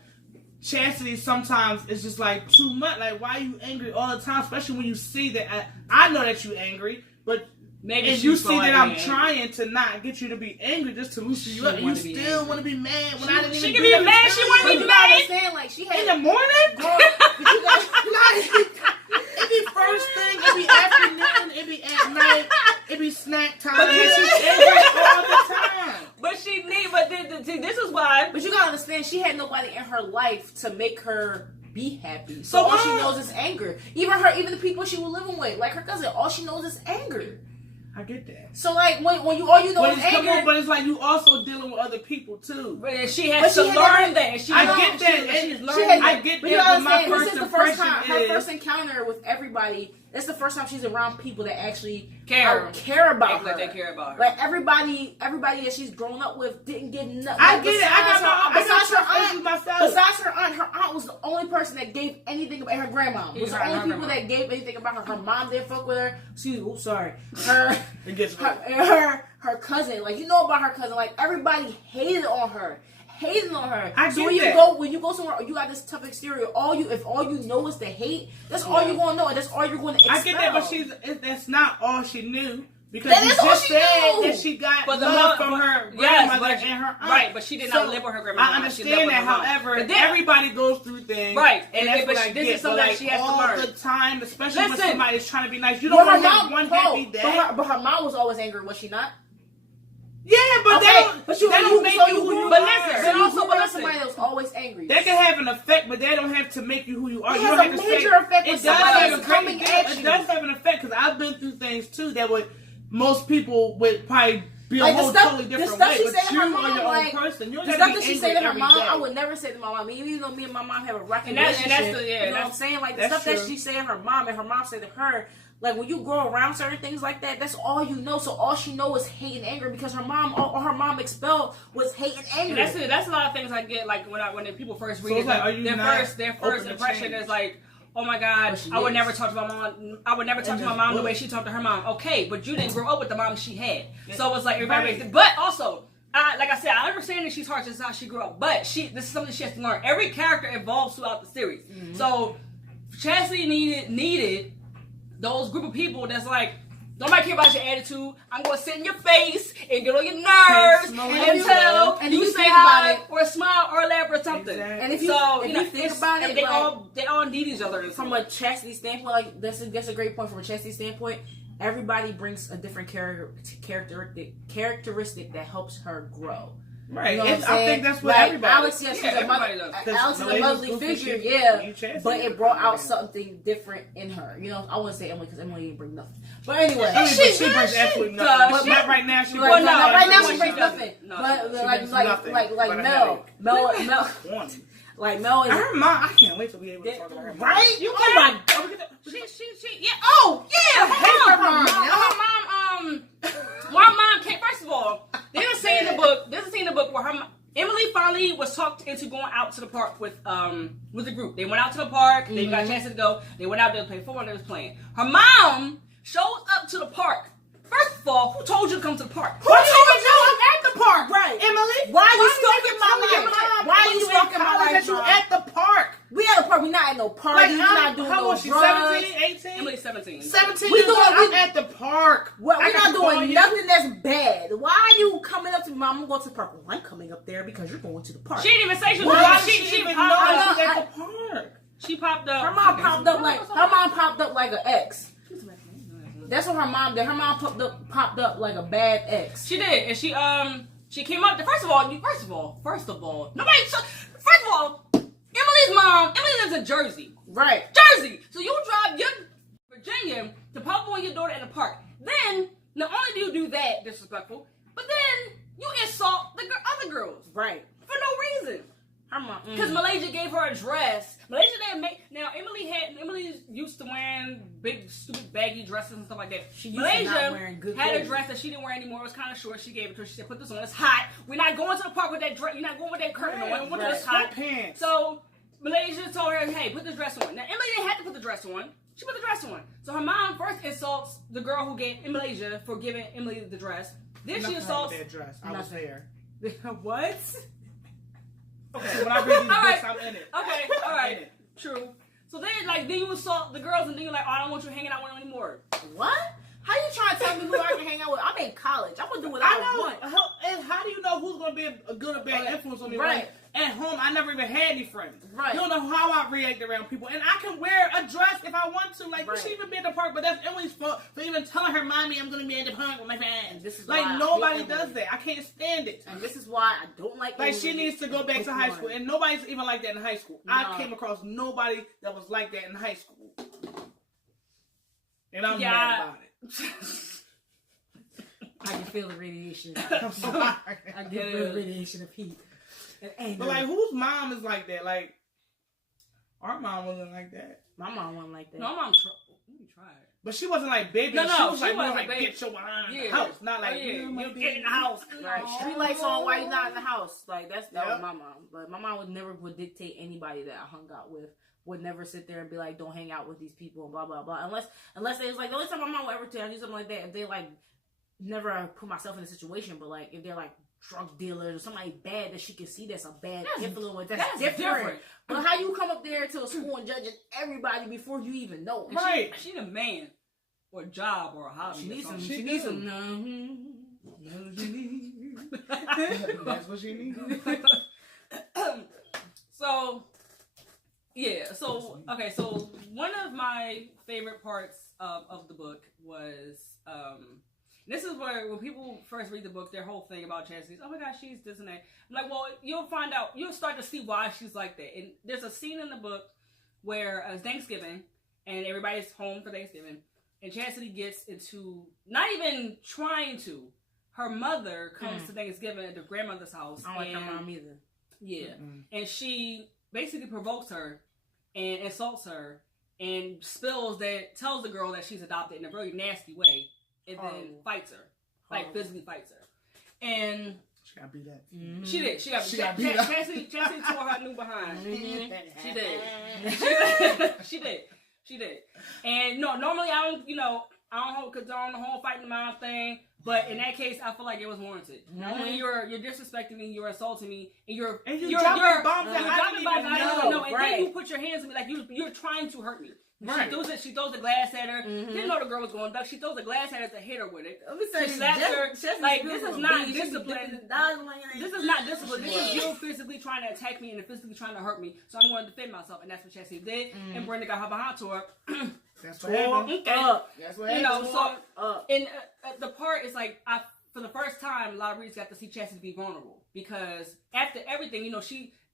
Chastity sometimes is just like too much. Like, why are you angry all the time? Especially when you see that I know that you're angry, but Maybe and she's you so see that angry, I'm man. trying to not get you to be angry, just to loosen you She up. And you wanna be still angry. want to be mad when She- I didn't she even can do be nothing mad, to she you. wanna But be you mad. gotta understand, like she had In the morning. Girl, but you gotta, Like, it be first thing, it be afternoon, it be at night, it be snack time, and she's angry all the time. But she need. But see, this is why. but you gotta understand, she had nobody in her life to make her be happy. So So all she what? knows is anger. Even the people she was living with, like her cousin, all she knows is anger. I get that. So like when you all you know But is it's, come on, anger. but it's like you also dealing with other people too. But she has But to she had learn that- that. And she I learned- get that. She's And learning. She had, I get but that, you but my understand, this first is the first time, impression her is- first encounter with everybody. It's the first time she's around people that actually Care. care about Act her. like they care about her. Like everybody that she's grown up with didn't get nothing. I Like, get it. I got besides my her issues aunt. myself. Besides her aunt was the only only person that gave anything about her grandma. Was the only people that gave anything about her. Her mom didn't fuck with her. Her cousin. Like, you know about her cousin. Like, everybody hated on her. When you go somewhere, you got this tough exterior. If all you know is the hate, that's all you're gonna know, and that's all you're gonna expel. I get that, but that's not all she knew. Because you just said that she got love from her grandmother and her aunt. Right, but she did not live with her grandmother. I understand that. However, everybody goes through things. Right, and that's what I get. This is something that she has to learn all the time, especially when somebody's trying to be nice. You don't want to have one happy day. But her mom was always angry, was she not? Yeah, but that don't make you who you are. But somebody that was always angry. That can have an effect, but that don't have to make you who you are. It has a major effect with somebody that's coming at you. It does have an effect, because I've been through things too that most people would probably be a whole totally different way. But you are your own person. You don't have to be angry every day. The stuff that she said to her mom, I would never say to my mom. Even though me and my mom have a rocky relationship, you know what I'm saying? Like, the stuff that she said to her mom and her mom said to her. Like, when you grow around certain things like that, that's all you know. So all she knows is hate and anger, because her mom expelled was hate and anger. And that's a lot of things I get. Like, when people first read it, their first impression is like, oh my God, I would never talk to my mom. I would never talk to my mom the way she talked to her mom. Okay, but you didn't grow up with the mom she had, so it's like everybody. But also, like I said, I understand that she's harsh. This is how she grew up, but this is something she has to learn. Every character evolves throughout the series. Mm-hmm. So Chastity needed those group of people that's like, nobody care about your attitude. I'm going to sit in your face and get on your nerves and you say hi or smile or laugh or something. Exactly. And if you think about it, they all need each other. From a Chastity standpoint, like that's a great point. From a Chastity standpoint, everybody brings a different characteristic that helps her grow. Right, you know I think that's what everybody. Alex, yes, Alex is a motherly figure, but it brought out something different in her. You know, I wouldn't say Emily because Emily didn't bring nothing. But anyway, she brings absolutely nothing. But not right now. She brings nothing. But like Mel. Like Mel is. Her mom, I can't wait till we able to talk about her mom. Right? You oh my God. Yeah. Oh yeah. Her mom. My mom came. First of all, there's a scene in the book where Emily finally was talked into going out to the park with the group. They went out to the park. They got a chance to go. They went out there to play football. They was playing. Her mom shows up to the park. First of all, who told you to come to the park? Who told you I'm at the park? Right, Emily. Why are you stalking my life? Why are you stalking my life? You at the park? We at the park. We not at no party. We not doing no drugs. How old is she? 17, 18? Emily's 17. 17. I'm at the park. Well, we're not doing nothing that's bad. Why are you coming up to me, Mom? I'm going to the park. Well, I'm coming up there because you're going to the park. She didn't even say she was going. She didn't even know she was at the park. She popped up. Her mom popped up like an ex. That's what her mom did. Her mom popped up like a bad ex. She did, and she came up. First of all, nobody. First of all, Emily's mom. Emily lives in Jersey. Right. Jersey. So you drive your Virginia to pop on your daughter in the park. Then not only do you do that disrespectful, but then you insult the other girls. Right. For no reason. Because Malaysia gave her a dress. Malaysia didn't make. Now Emily used to wearing big stupid baggy dresses and stuff like that. Malaysia had a dress that she didn't wear anymore. It was kind of short. She gave it to her. She said, "Put this on. It's hot. We're not going to the park with that dress. You're not going with that curtain on. It's hot." Pants. So Malaysia told her, "Hey, put this dress on." Now Emily didn't have to put the dress on. She put the dress on. So her mom first insults the girl who gave Malaysia for giving Emily the dress. Then she assaults that dress. I was there. What? Okay, so when I read these books, I'm in it. Okay, all right, true. So then you assault the girls, and then you're like, "Oh, I don't want you hanging out with them anymore." What? How you trying to tell me who I can hang out with? I'm in college. I'm gonna do what I want. And how do you know who's gonna be a good or bad influence on me? Right. At home, I never even had any friends. Right. You don't know how I react around people, and I can wear a dress if I want to. Like, you should even be at the park, but that's Emily's fault for even telling her mommy I'm gonna be at the park with my friends. This is like nobody does that. I can't stand it. And this is why I don't like. Like she needs to go back to high school, and nobody's even like that in high school. No. I came across nobody that was like that in high school, and I'm mad about it. I can feel the radiation. I'm sorry. I can feel the radiation of heat and anger. But like, whose mom is like that? Like, Our mom wasn't like that. My mom wasn't like that. No, my mom tried. But she wasn't like baby. No, she was she like more wasn't like baby. get your behind in Yeah. the house, not like Oh, yeah. you get in the house. Right, street lights on while you're not in the house. Like that was my mom. But my mom would dictate anybody that I hung out with. Would never sit there and be like, don't hang out with these people and blah blah blah. Unless it was like the only time my mom would ever tell me something like that, if they like never put myself in a situation, but like if they're like drug dealers or somebody bad that she can see that's a bad influence. That's different. But how you come up there to a school and judging everybody before you even know? Right. She need a man or a job or a hobby. She needs some. She She needs do. some. That's what she needs. So, yeah. So, okay. So, one of my favorite parts of the book was, this is where when people first read the book, their whole thing about Chastity is, oh my gosh, she's this and that. I'm like, well, you'll find out, you'll start to see why she's like that. And there's a scene in the book where it's Thanksgiving and everybody's home for Thanksgiving. And Chastity gets into, not even trying to, her mother comes to Thanksgiving at the grandmother's house. I don't like her mom either. Yeah. And she basically provokes her and insults her and tells the girl that she's adopted in a very nasty way and then fights her. Like physically fights her. And She got beat up. she did. She got beat up. Chastity tore her new behind. She did. She did. And no, normally I don't condone the whole fighting the mom thing. But in that case, I feel like it was warranted. Normally, you're disrespecting me, you're insulting me, and you're dropping bombs that I didn't even know. and Right. then you put your hands on me like you're trying to hurt me. Right. She throws the glass at her. Didn't know the girl was going duck. She throws the glass at her to hit her with it. Let me say, She slaps her. Like, this is not discipline. This is not discipline. This is you physically trying to attack me and physically trying to hurt me. So I'm going to defend myself, and that's what Chastity did. And Brenda got her behind to her. That's what happened. That's what happened. And the part is like, for the first time, a lot of readers got to see Chastity be vulnerable because after everything,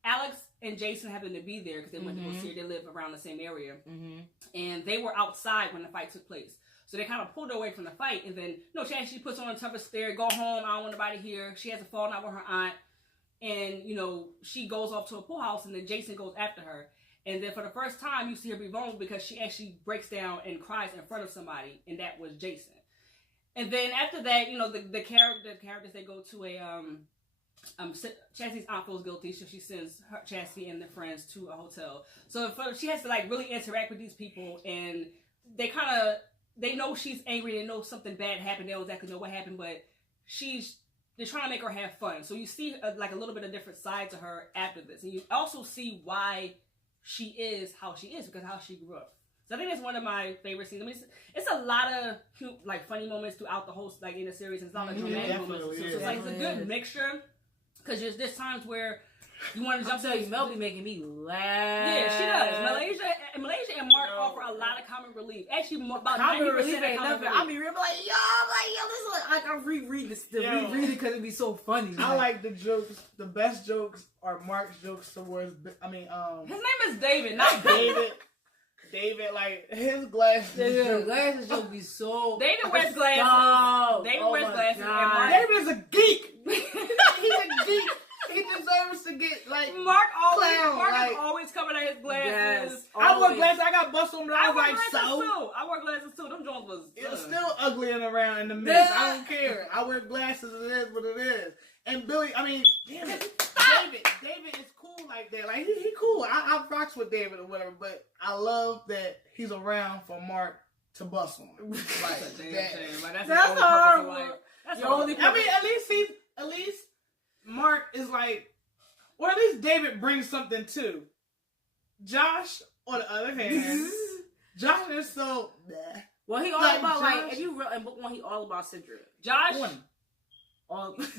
Alex and Jason happened to be there because they went to go see her. They live around the same area, and they were outside when the fight took place. So they kind of pulled her away from the fight, and then Chastity puts on a tougher stare, go home. I don't want nobody here. She has a falling out with her aunt, and she goes off to a pool house, and then Jason goes after her. And then for the first time, you see her be vulnerable because she actually breaks down and cries in front of somebody, and that was Jason. And then after that, the characters, they go to Chastity's aunt feels guilty, so she sends Chastity and their friends to a hotel. So she has to really interact with these people, and they know she's angry, they know something bad happened, they don't exactly know what happened, but they're trying to make her have fun. So you see a little bit of different side to her after this, and you also see why she is how she is because of how she grew up. So I think that's one of my favorite scenes. I mean, it's a lot of cute, funny moments throughout the whole, in the series. And it's not dramatic moments. So it's a good mixture. Because there's times where you want to jump to. Mel be making me laugh. Yeah, she does. Malaysia and Mark offer a lot of comic relief. Actually, about Comic 90% relief of ain't comic nothing. relief. I be real like, yo, this is I reread this, reread it because it be so funny. I like the jokes. The best jokes are Mark's jokes towards. His name is David, not David. David, his glasses. The glasses joke be so. David wears glasses. David wears glasses. And Mark, David is a geek. He's a geek. He deserves to get Mark clown, is always coming at his glasses. Yes, I wore glasses. I got bust on, but I was I wore glasses too. Them Jones was. It was still ugly and around in the mix. I don't care. I wear glasses. It is what it is. And Billy, damn it, David is cool like that. He cool. I rocks with David or whatever. But I love that he's around for Mark to bust on. That's horrible. That's the only. At least Mark is or at least David brings something too. Josh, on the other hand, Josh is so. Bleh. Well, he all about if you real in book one, he all about Cedric. Josh.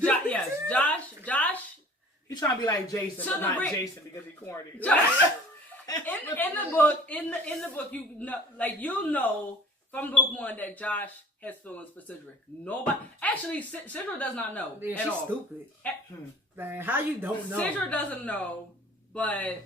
Yes, Josh. He trying to be like Jason, but not Jason because he corny. Josh. in the book, you know from book one that Josh has feelings for Cedric. Nobody, actually, Cedric does not know. Yeah, she's stupid. Man, how you don't know? Cedric doesn't know, but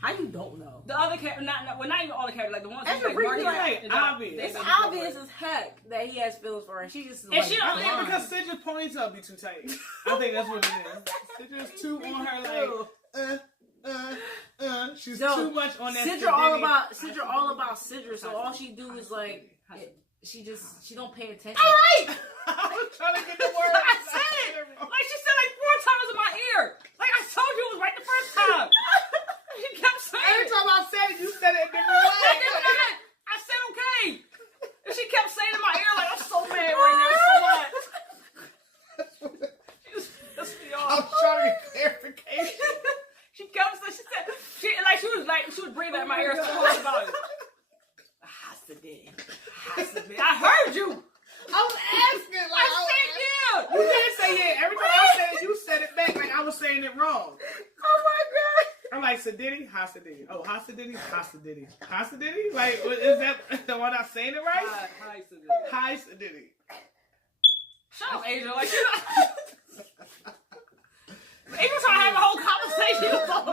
how you don't know? The other characters, not even all the characters, the ones that's obvious. It's obvious as heck that he has feelings for her. She just she don't think because Cedric's ponytail be too tight. I think that's what it is. Cedric's too on her She's No, too much on that. Sidra all about Sidra. So all she do is like, she don't pay attention. All right. I was trying to get the word. I said it. Like she said like 4 times in my ear. Like I told you it was right the first time. She kept saying Every it. time I said it, you said it a different way. I said okay. And she kept saying in my ear like I'm so mad right now. So what? She just pissed me I off. was trying to get clarification. She kept saying she would breathe at my ear so hard about it. Hasidim. I heard you. I was asking. Like, I said yeah. You didn't say yeah. Every time I said it, you said it back like I was saying it wrong. Oh my god! I'm like, Sadiddy, Hasididdy. Oh, Hasididdy, Hasididdy. Hasididdy? Like, is that the one I'm saying it right? Hi, Sadiddy. Hi, Sadiddy. Shut up, Angel. Like, Angel trying to have a whole conversation.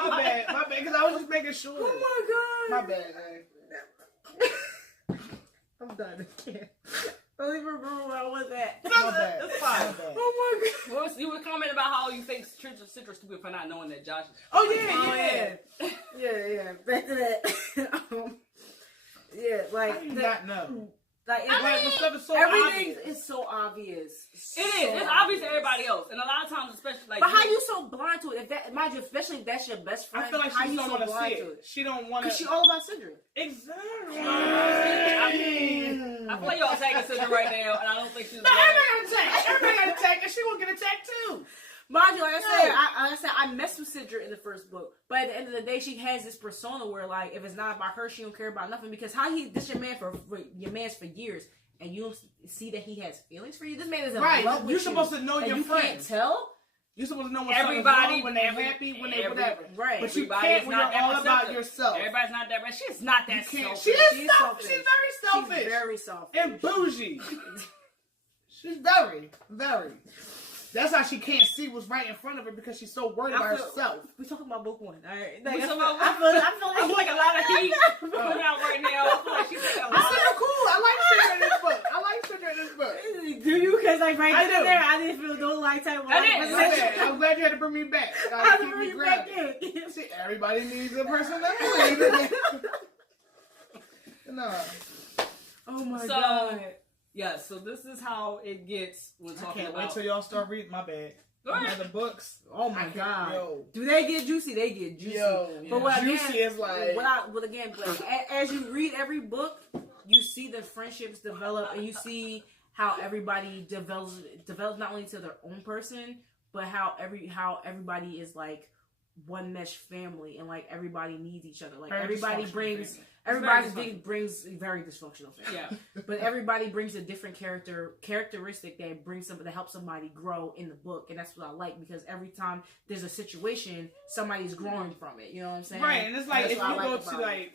My bad, because I was just making sure. Oh my god! My bad, man. I'm done. I can't. I don't even remember where I was at. My bad. It's fine. My bad. Oh my god! You were commenting about how you think Sidra stupid for not knowing that Josh. Oh yeah. Back to that. Yeah, like How do you not know? like The stuff is so everything obvious. is so obvious. It is. It's obvious to everybody else, and a lot of times, especially like. But how you so blind to it? If that, mind you, especially if that's your best friend, I feel like how she you don't so want to see blind to it. it? She don't want to. Because she all about Sidra. Exactly. I feel like y'all attacking Sidra right now, and I don't think she's. No, everybody got attacked. Everybody got attacked, and she gonna get attacked too. Mind you, like I said, I messed with Sidra in the first book, but at the end of the day, she has this persona where, like, if it's not about her, she don't care about nothing. Because this your man for your man's for years, and you don't see that he has feelings for you. This man is in love with You're supposed to know and your you friends. can't tell. You're supposed to know when Everybody, something's wrong, when they're happy, when they whatever. Right. But you Everybody can't is when not you're that all about perceptive. yourself. Everybody's not that bad. She's not that You can't. selfish. She is She's selfish. selfish. She's very selfish. She's very selfish. And bougie. She's very, very. That's how she can't see what's right in front of her because she's so worried about herself. We talking about book one, all right? We talking about- I feel I feel like a lot of heat coming out right now. I feel like she's like a I lot. said her cool. I like Sidra in this book. I like Sidra in this book. Do you? Because like right I then and do. there, I didn't feel no like type of I didn't. My bad. I'm glad you had to bring me back. I Keep me bring you back grounded. in. See, everybody needs a personality. No. Oh my So, god. yeah, so this is how it gets when I talking can't about. wait till y'all start reading. My bad. Go ahead. The books. Oh my I can't- god. Yo. Do they get juicy? They get juicy. Yo. But what Juicy again, is like. but again, as you read every book, you see the friendships develop, and you see how everybody develops not only to their own person, but how everybody is like one mesh family, and like everybody needs each other. Like Very everybody dysfunctional brings family. brings a very dysfunctional family. Yeah. But everybody brings a different characteristic that brings something that helps somebody grow in the book, and that's what I like, because every time there's a situation, somebody's growing from it. You know what I'm saying? Right, and it's like That's if what I you go like to about it. like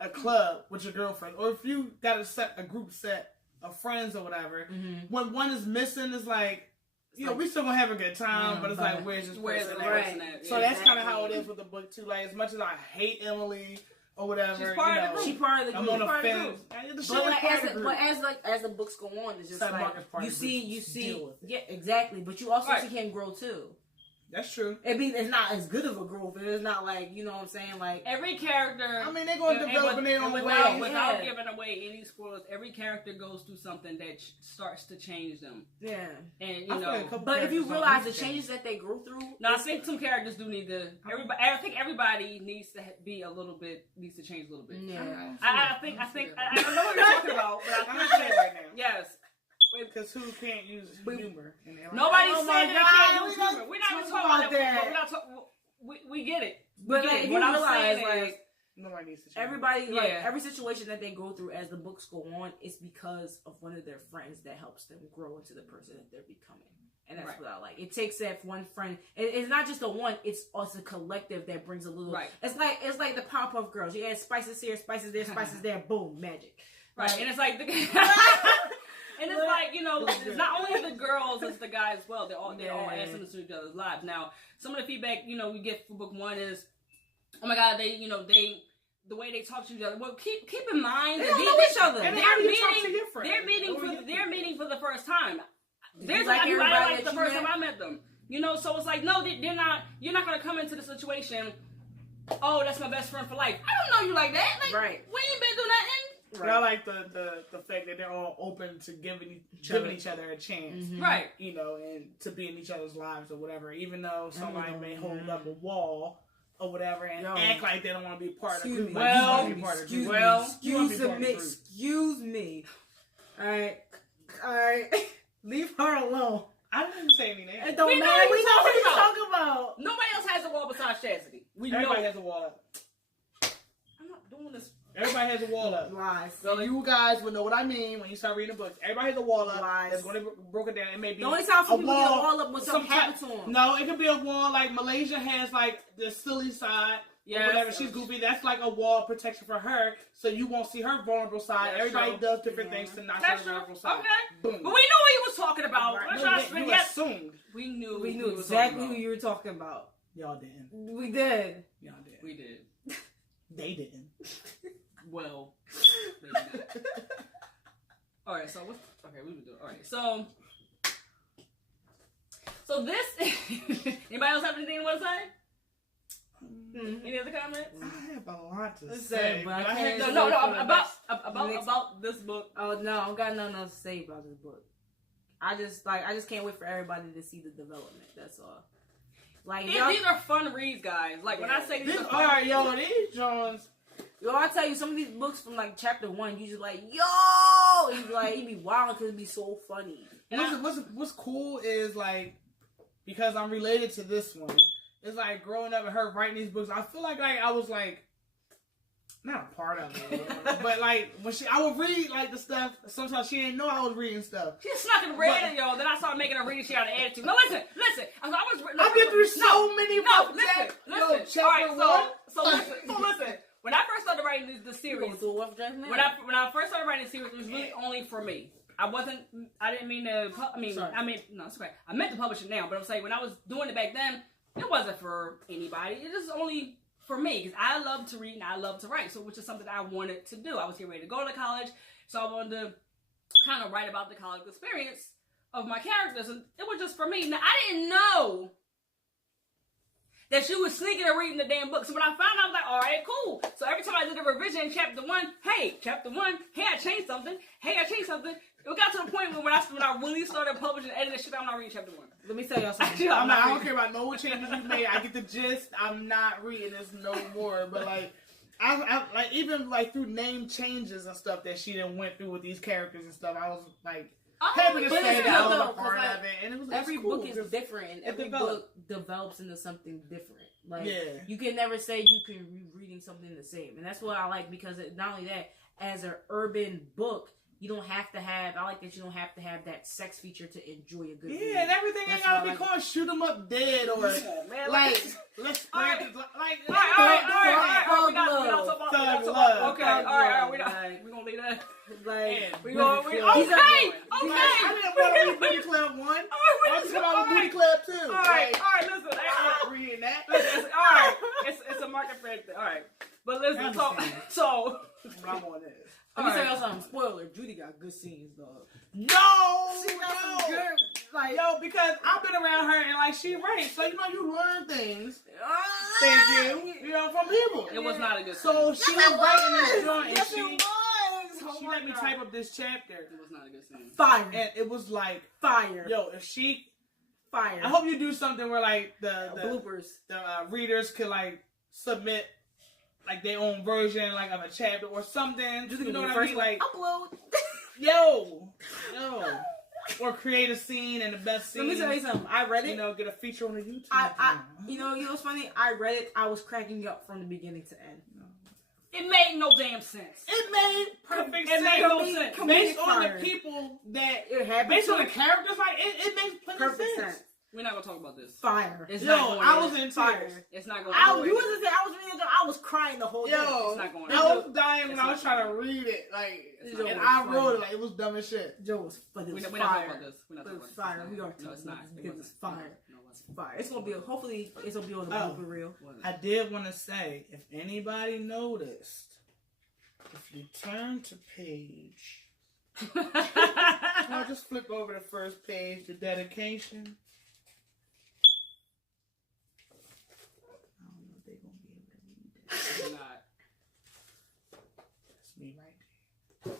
a club with your girlfriend, or if you got a group set of friends or whatever, when one is missing, it's like, you know, we still gonna have a good time, but it's like, where's this Where's the person next at? person at? So Yeah. that's kind of how it is with the book too. Like, as much as I hate Emily or whatever, She's part of the group. She part of the I'm group. on the Part of the fence. But as the books go on, it's just Sam like Marcus part you of the group. see, Just deal with it. yeah, exactly. But you also Right. see him grow too. That's true. I mean, it's not as good of a growth. It's not like, you know what I'm saying, like Every character. I mean, they're gonna develop in their own without, way. without Yeah. giving away any spoilers, every character goes through something that starts to change them. yeah. And, you I feel like a know. couple But if you characters realize don't the changes that they go through, No, I think some characters do need to. I think everybody needs to be a little bit, needs to change a little bit. yeah. I know what you're talking about, but I I'm think saying right now. yes. Because who can't use humor in their life? Nobody's Oh my saying they God, can't we use don't humor. We're not even talk talking about about that. that. But we're not talking. We get it. But We like, get if it. you What I'm realize, saying like, is, Nobody needs to change. everybody, like Yeah. every situation that they go through as the books go on, it's because of one of their friends that helps them grow into the person that they're becoming. And that's Right. what I like. It takes that one friend. It's not just the one. It's also a collective that brings a little. Right. It's like the Powerpuff Girls. You add spices here, spices there, spices there. Boom, magic. right? Like, And it's like the. And it's like, you know, it's not only the girls, it's the guys as well. They're all add something to each other's lives. Now, some of the feedback, you know, we get for book one is, oh my God, the way they talk to each other. Well, keep in mind They that don't know each other. And how do you talk to your friends? they're meeting for the first time. There's like like I everybody like that the you first met? time I met them. You know, so it's like, no, they're not. You're not gonna come into the situation oh, that's my best friend for life. I don't know you like that. Like, Right. we ain't been through nothing. But I like the fact that they're all open to giving each other a chance, Right. you know, and to be in each other's lives or whatever. Even though somebody may hold up a wall or whatever and act like they don't want to be part of the group. Like, you want to be part of the group. Excuse me. All right. Leave her alone. I didn't even say anything. It don't We know matter. what We he's know what he's talking talking about. Nobody else has a wall besides Chastity. We Everybody know. has a wall up. I'm not doing this. Everybody has a wall up. Lies. So you guys will know what I mean when you start reading the books. Everybody has a wall up. Lies. That's going to be broken down. It may be The only time a some people get a wall wall up when something happens to them. No, it could be a wall like Malaysia has, like the silly side. Yes. Or whatever. She's goofy. That's like a wall of protection for her, so you won't see her vulnerable side. That's Everybody true. does different things to not see That's her true. vulnerable side. Okay. Boom. But we knew what he was talking about. Right. Let's No, not you forget. assumed. We knew. We who knew he was exactly talking who about. you were talking about. Y'all didn't. We did. Y'all did. We did. They didn't. Well, maybe not. All right. So what's okay? We would do. All right. So this. Anybody else have anything they want to say? Any other comments? I have a lot to Let's say, say, but I had can't- to No, wait for the next- about this book. Oh no, I got nothing else to say about this book. I just can't wait for everybody to see the development. That's all. Like These are fun reads, guys. Like when I say these These are fun are reads, yo, these Jones. yo, I tell you, some of these books from like chapter 1, you just like yo, you be wild because it be so funny. What's cool is like because I'm related to this one. It's like growing up and her writing these books. I feel like I was like not a part of it, but like when I would read like the stuff. Sometimes she didn't know I was reading stuff. she snuck and read it, yo. Then I started making her read it. She had an attitude. No, listen. I've been through so many No, books. listen. Yo, All right, chapter so listen. When I first started writing the series, when I first started writing the series, it was really only for me. I didn't mean to. No, it's okay. I meant to publish it now, but I'm saying when I was doing it back then, it wasn't for anybody. It was only for me because I love to read and I love to write. So, which is something I wanted to do. I was getting ready to go to college, so I wanted to kind of write about the college experience of my characters, and it was just for me. Now, I didn't know that she was sneaking and reading the damn book. So when I found out, I was like, all right, cool. So every time I did a revision in chapter 1, hey, I changed something. It got to the point when I really started publishing and editing shit, I'm not reading chapter 1. Let me tell y'all something. Actually, I don't care about no changes you made. I get the gist. I'm not reading this no more. But like, I like even like through name changes and stuff that she done went through with these characters and stuff. I was like happy to but say it's that I was good, a though, part 'cause, of it, and it was Every cool, book is 'cause different, and every book develops into something different. Like, Yeah. you can never say you can be reading something the same, and that's what I like because not only that, as an urban book, you don't have to have. I like that you don't have to have that sex feature to enjoy a good. read. Yeah, and everything That's ain't gotta what be I called shoot 'em up dead or man, like let's spread it like All right. We don't talk about Thug that. love. Okay, all right. Like- We're gonna leave that. Like, We Booty gonna. Club. Okay. I didn't want to read Booty Club 1. I was talking about Booty Club 2. All right. Listen. I'm not reading that. Listen, all right. It's a market for everything. All right. But listen. So. I'm on this. let me tell y'all something. Spoiler: Judy got good scenes, dog. No, She got some good, like, yo, because I've been around her and like she writes, so you learn things. Thank you know, from people. It was not a good. So she was writing this joint and Yes, she it was. she let me type up this chapter, It was not a good scene. Fire, and it was like, fire, yo, if she, fire. I hope you do something where like the bloopers. readers could like submit like their own version like of a chapter or something. Just You know what I first mean? one. Like, Upload. yo, or create a scene and the best scene. Let me tell you something. I read it. You know, get a feature on the YouTube. You know what's funny? I read it. I was cracking up from the beginning to end. It made no damn sense. It made perfect It sense. made no sense. Based on Fire. the people that, It happened. based on the characters, like it makes plenty of perfect sense. sense. We're not gonna talk about this. Fire. It's Yo, not going I there. was in Fire. tears. It's not going. You wasn't saying I was reading it. I was crying the whole day. Yo, It's not going I there. was dying when It's I not was trying to going read it, like, It's and not I funny. wrote it like it was dumb as shit. Joe was, but it was We're not talking fire. about this. We're not It talking was about fire. this. We are No, talking it's about not. this It because wasn't. it's fire. No, it wasn't. It's fire. It's gonna be. Hopefully, it's gonna be on the Oh. blooper reel. I did want to say, if anybody noticed, if you turn to page, I'll just flip over the first page, the dedication. I don't know if they're gonna be able to read You're not. That's me right there.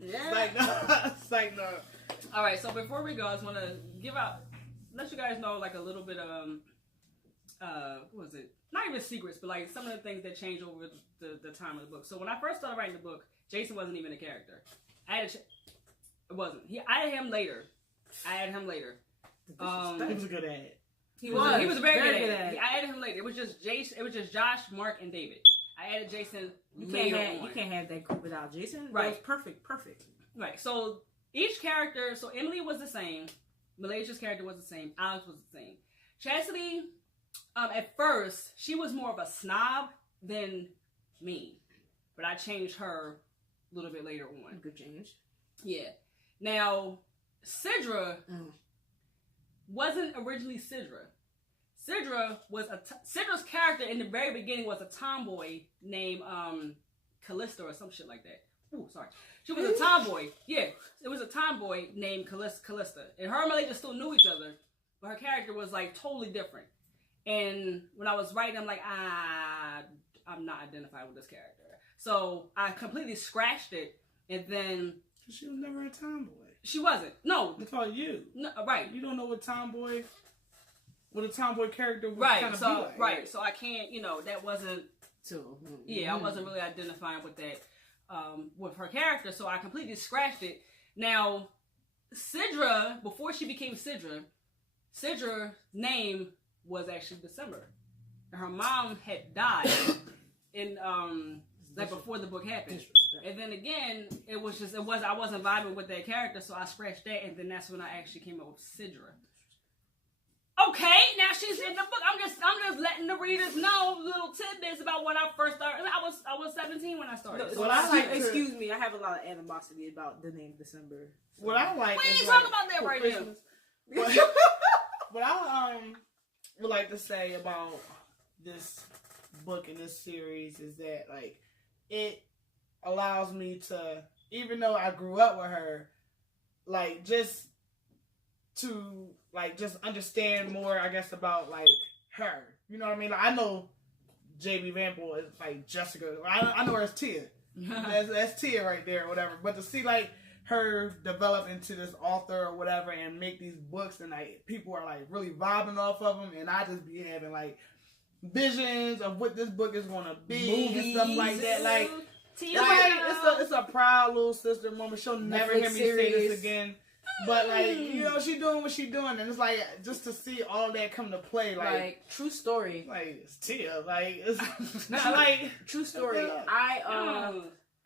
Yeah. Like no, it's like no. All right, so before we go, I just want to let you guys know like a little bit what was it? Not even secrets, but like some of the things that change over the time of the book. So when I first started writing the book, Jason wasn't even a character. It wasn't. I added him later. He was a good at it. He was very good at it. I added him later. It was just Jason. It was just Josh, Mark, and David. I added Jason later on. You can't have that group without Jason. Right. That was perfect. Right. So each character. So Emily was the same. Malaysia's character was the same. Alex was the same. Chastity. At first, she was more of a snob than me, but I changed her a little bit later on. Good change. Yeah. Now, Sidra wasn't originally Sidra. Sidra's character in the very beginning was a tomboy named Callista or some shit like that. Ooh, sorry. She was a tomboy. Yeah, it was a tomboy named Callista. And her and Malaysia still knew each other, but her character was like totally different. And when I was writing, I'm like, I'm not identified with this character. So I completely scratched it, and then She was never a tomboy. she wasn't. No, It's all you. no right. You don't know what a tomboy character would Right, kind of so be like. right, so I can't, that wasn't. So Yeah, I wasn't really identifying with that, with her character. So I completely scratched it. Now, Sidra, before she became Sidra, Sidra's name was actually December. Her mom had died in like before the book happened. And then again, I wasn't vibing with that character, so I scratched that, and then that's when I actually came up with Sidra. Okay, now she's in the book. I'm just letting the readers know little tidbits about when I first started. I was 17 when I started. What I like to- excuse me, I have a lot of animosity about the name December. So. What I like We is ain't like, talking about that right now. What I would like to say about this book and this series is that like it allows me to, even though I grew up with her, like just to like just understand more, I guess, about like her. You know what I mean? Like, I know JB Vanpool is like Jessica. I know her as Tia. That's Tia right there, or whatever. But to see like her develop into this author or whatever and make these books and like people are like really vibing off of them, and I just be having like visions of what this book is gonna be and stuff like that. Like it's a proud little sister moment. She'll never hear me say this again. But like, she doing what she doing, and it's like just to see all that come to play, like true story. Like it's Tia, like it's not like true story.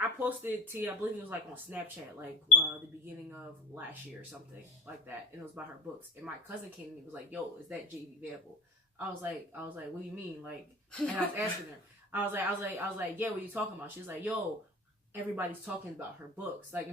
I posted Tia, I believe it was like on Snapchat, like the beginning of last year or something like that, and it was about her books. And my cousin came to me and was like, "Yo, is that JB Vanpool?" I was like, "What do you mean?" Like, and I was asking her. I was like, "Yeah, what are you talking about?" She was like, "Yo, everybody's talking about her books. Like,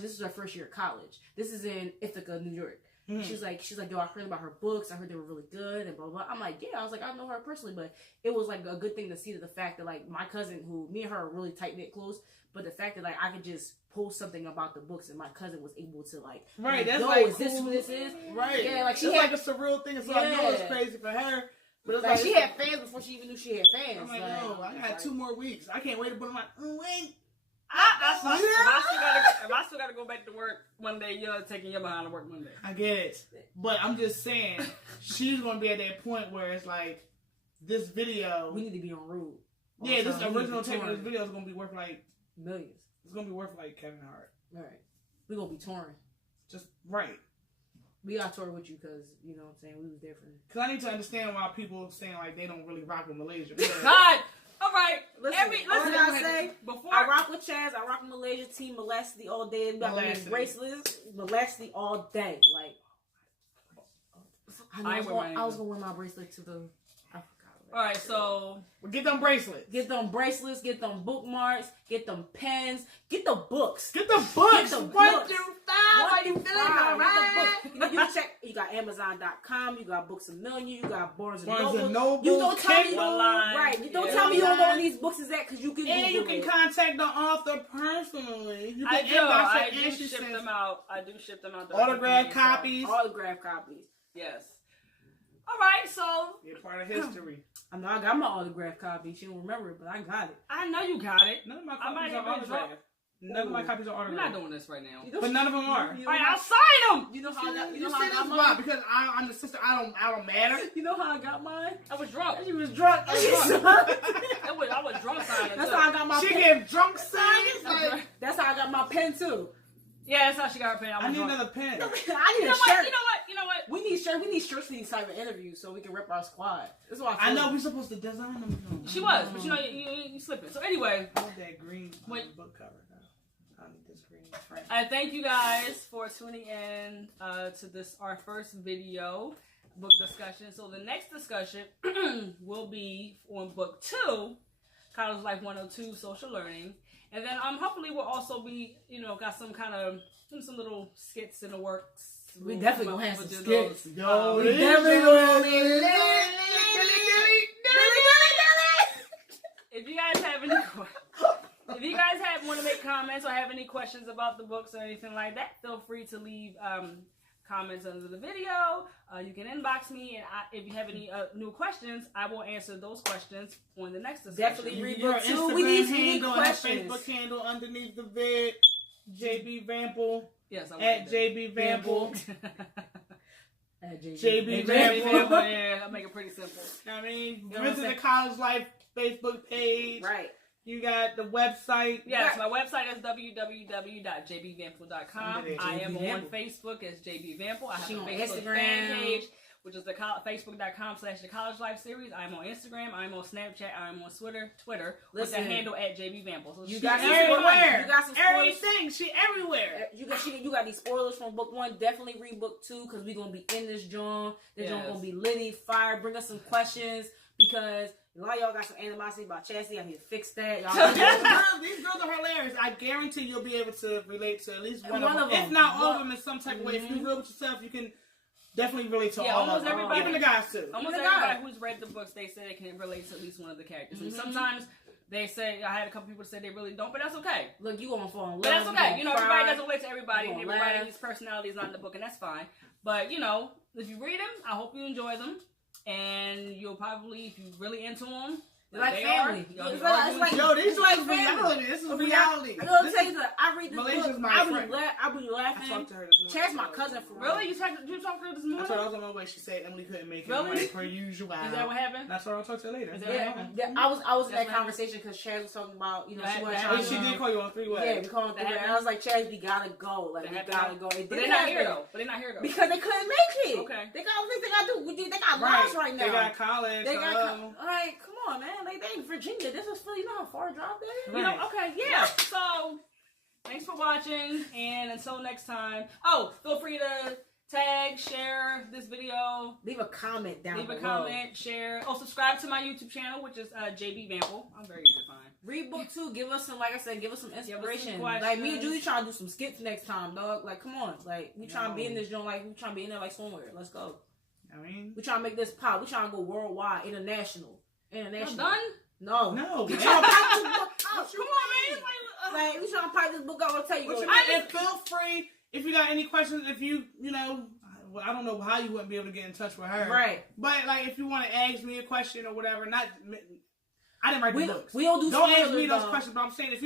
this is her first year of college. This is in Ithaca, New York." Mm-hmm. She's like, "Yo, I heard about her books. I heard they were really good and blah, blah, blah." I'm like, "Yeah." I was like, "I know her personally," but it was like a good thing to see the fact that like my cousin, who me and her are really tight knit close, but the fact that like I could just post something about the books and my cousin was able to like, right, that's "Yo, like is this who this is?" Right. Yeah, like it's like a surreal thing. So I know it's crazy for her. But it's like she had fans before she even knew she had fans. I'm like, "Yo, I got 2 more weeks. I can't wait to put them on." Wait. If I still gotta go back to work one day, you're taking your behind to work one day. I get it. But I'm just saying, she's going to be at that point where it's like, this video... We need to be on road. Yeah, this original take of this video is going to be worth like... millions. It's going to be worth like Kevin Hart. Right. We're going to be touring. Just, right. We got to tour with you because, you know what I'm saying, we was different. Because I need to understand why people saying like they don't really rock with Malaysia. God! All right. Listen, what I say? Before I rock with Chaz, I rock with Malaysia, Team Molesty all day. We got these bracelets, Molesty all day. Like, I was gonna wear my bracelet to the. I forgot. All right, so get them bracelets. Get them bracelets. Get them bookmarks. Get them pens. Get the books. Get the books. Get the 1 books. through 5. Are you feeling all right? You can check. You got Amazon.com. You got Books A Million. You got Barnes and Noble. You don't tell me you right. You don't tell me you don't know where these books is at because you can. And you can contact the author personally. You can I do ship them out. I do ship them out. Autograph copies. Autograph copies. Yes. All right, so You're part of history. I know I got my autograph copy. She don't remember it, but I got it. I know you got it. None of my I might copies are have been drunk. autographed. None of my copies are We're autographed. not doing this right now. But none of them are. You All know, right, I'll sign them. you know how I got, You how see I this got why? mine? Because I'm the sister. I don't matter. You know how I got mine? I was drunk. She was drunk. I was drunk signing. That's too. how I got my She pen. gave drunk signs. Like, That's how I got my pen too. Yeah, that's how she got her pen. I need drunk. another pen. I need You a know what? shirt. You know what? We need shirts. We need shirts for these type of interviews so we can rep our squad. That's what I know we're supposed to design them. She was, but you know, you slipping. So anyway, I want that green Wait. book cover though. I need this green frame. I thank you guys for tuning in to this our first video book discussion. So the next discussion will be on book 2, College Life 102, Social Learning, and then hopefully we'll also be got some kind of some little skits in the works. We definitely gonna have some skits. Yo, We this definitely is- gonna be If you guys have any if you guys want to make comments or have any questions about the books or anything like that, feel free to leave comments under the video. You can inbox me, and if you have any new questions, I will answer those questions on the next discussion. Definitely You read give her book an 2. Instagram We need handle and a questions. Facebook handle underneath the vid. JB Vample Yes, I at JB Vample. At JB Vample. Yeah, I'll make it pretty simple. I mean, know what I'm visit the saying? College Life Facebook page. Right. You got the website. Yes, my website is www.jbvample.com. Under there, I am JB on Vample. Facebook as JB Vample. I have She a on Facebook Instagram. fan page, which is the facebook.com/the College Life Series. I'm on Instagram. I'm on Snapchat. I'm on Twitter with the Listen. handle at JB Vample. So You she's got some everywhere. You got some spoilers. Everything. She everywhere. You got these spoilers from book 1. Definitely read book 2 because we're gonna be in this joint. This joint Yes. gonna be litty, fire. Bring us some questions because a lot of y'all got some animosity about Chastity. I need to fix that. Y'all These girls are hilarious. I guarantee you'll be able to relate to at least one of One them. of them. If not all Look. of them in some type of way. If you're real with yourself, you can definitely relate to Yeah, all almost of them. everybody. Even the guys too. Almost Even the everybody guy. who's read the books, they say they can relate to at least one of the characters. And Mhm. sometimes they say, I had a couple people say they really don't, but that's okay. Look, you gonna fall in love. But that's you okay. gonna You know, cry. everybody doesn't relate to everybody, and You gonna everybody's laugh. personality is not in the book, and that's fine. But, you know, if you read them, I hope you enjoy them. And you'll probably, if you're really into them, Like they family. Are, It's like- Yo, these It's like are family. reality. This is reality. I'm gonna This tell is- you that I read this Malaysia's book. my I be friend. laughing. I talked to her this morning. Chad's my cousin for real. Really? You talked to her this I morning? told her I was on my way. She said Emily couldn't make it. Really? Like, per usual. Is that what happened? That's what I'll talk to her later. Is that Yeah, what happened? yeah, I was in That's that what conversation because Chad was talking about, you know, That- she wasn't that- trying And to. she did call you on 3-way. Yeah, we called it That three-way. And I happened? was like, Chad, we gotta go. Like, That we happened? gotta go. It But did they're not happen. here, though. But they're not here, though. Because they couldn't make it. Okay. They got things they gotta do. They got lives right now. They got college. They got hello. like, come on, man. Like, they in Virginia. This is Philly. You know how far a drive that is? You know, okay, yeah. So, thanks for watching, and until next time. Oh, feel free to tag, share this video, Leave a comment down leave a below. comment, share. Oh, subscribe to my YouTube channel, which is JB Vample. I'm very easy to find. Read book 2. Give us some, like I said, give us some inspiration. questions. Like, me and Julie trying to do some skits next time, dog. Like, come on. Like, we trying to be in this joint. Like, we trying to be in there like somewhere. Let's go. I mean, We trying to make this pop. We trying to go worldwide, international. Y'all International. done? No. no. We man. trying to pipe this book out. What you Come on, mean? man. Like, we trying to pipe this book out. I'll tell you. What you what. mean? And feel free if you got any questions. If you know, well, I don't know how you wouldn't be able to get in touch with her. Right. But like, if you want to ask me a question or whatever, not. I didn't write the books. We don't do Don't ask spoilers, me those though. questions, but I'm saying if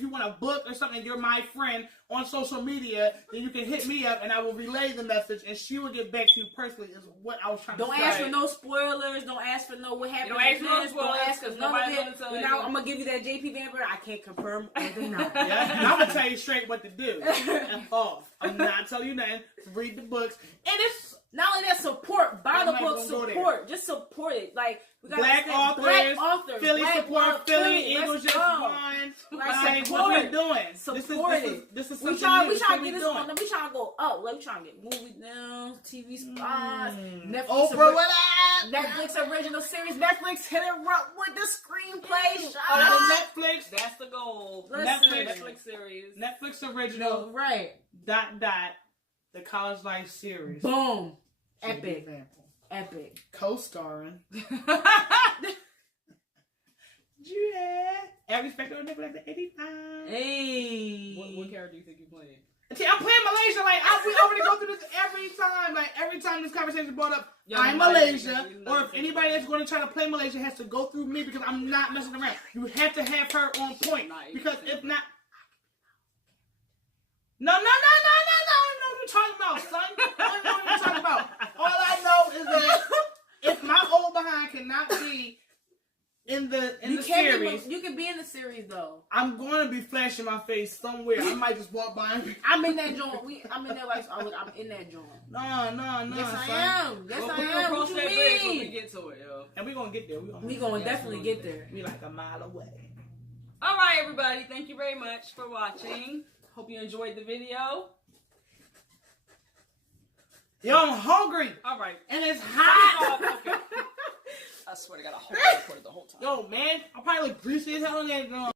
you want a book or something, you're my friend on social media, then you can hit me up and I will relay the message and she will get back to you personally. Is what I was trying Don't to say. ask for no spoilers. Don't ask for no what happened. Don't ask for no Don't spoilers, ask for 'cause none of nobody's it. gonna tell But you. now I'm gonna give you that JP Vamper. I can't confirm or deny. Yeah, and I'm gonna tell you straight what to do. F off. I'm not telling you nothing. Read the books, and it's Not only that, support. Buy I'm the not book. gonna go there. Support. Just support it. Like we got black authors, Philly Black support love Philly, Let's Eagles just go. won. Like, Like, support. what we doing? Support This is We something trying new. to get we this doing. on. We trying to go up. Like we trying to get movie now, TV spots, Netflix. Oprah, what up? Netflix original series. Netflix hit it up with the screenplay. Netflix, That's the goal. Listen. Netflix series. Netflix original. Right. The College Life series. Boom. JB Epic. Vample. Epic. Co-starring Judah. Every Spectre of Nicholas at 85. Hey. What character do you think you played? See, I'm playing Malaysia. Like we already go through this every time. Like every time this conversation is brought up, I'm Malaysia, or if anybody that's going to try to play Malaysia has to go through me because I'm not messing around. You have to have her on point because if not, no, I don't know what you're talking about, son. I don't know what you're talking about. All I know is that if my old behind cannot be in the series, you can be in the series though. I'm going to be flashing my face somewhere. I might just walk by. I'm in that joint. I'm in that like I'm in that joint. No. Yes, I am. Yes, I am. What you mean? When we get to it, yo. And we're gonna get there. We gonna definitely get there. We like a mile away. All right, everybody. Thank you very much for watching. Hope you enjoyed the video. Yo, I'm hungry. All right. And it's hot. Okay. I swear to God, I hope I recorded the whole time. Yo, man, I probably look greasy as hell in that.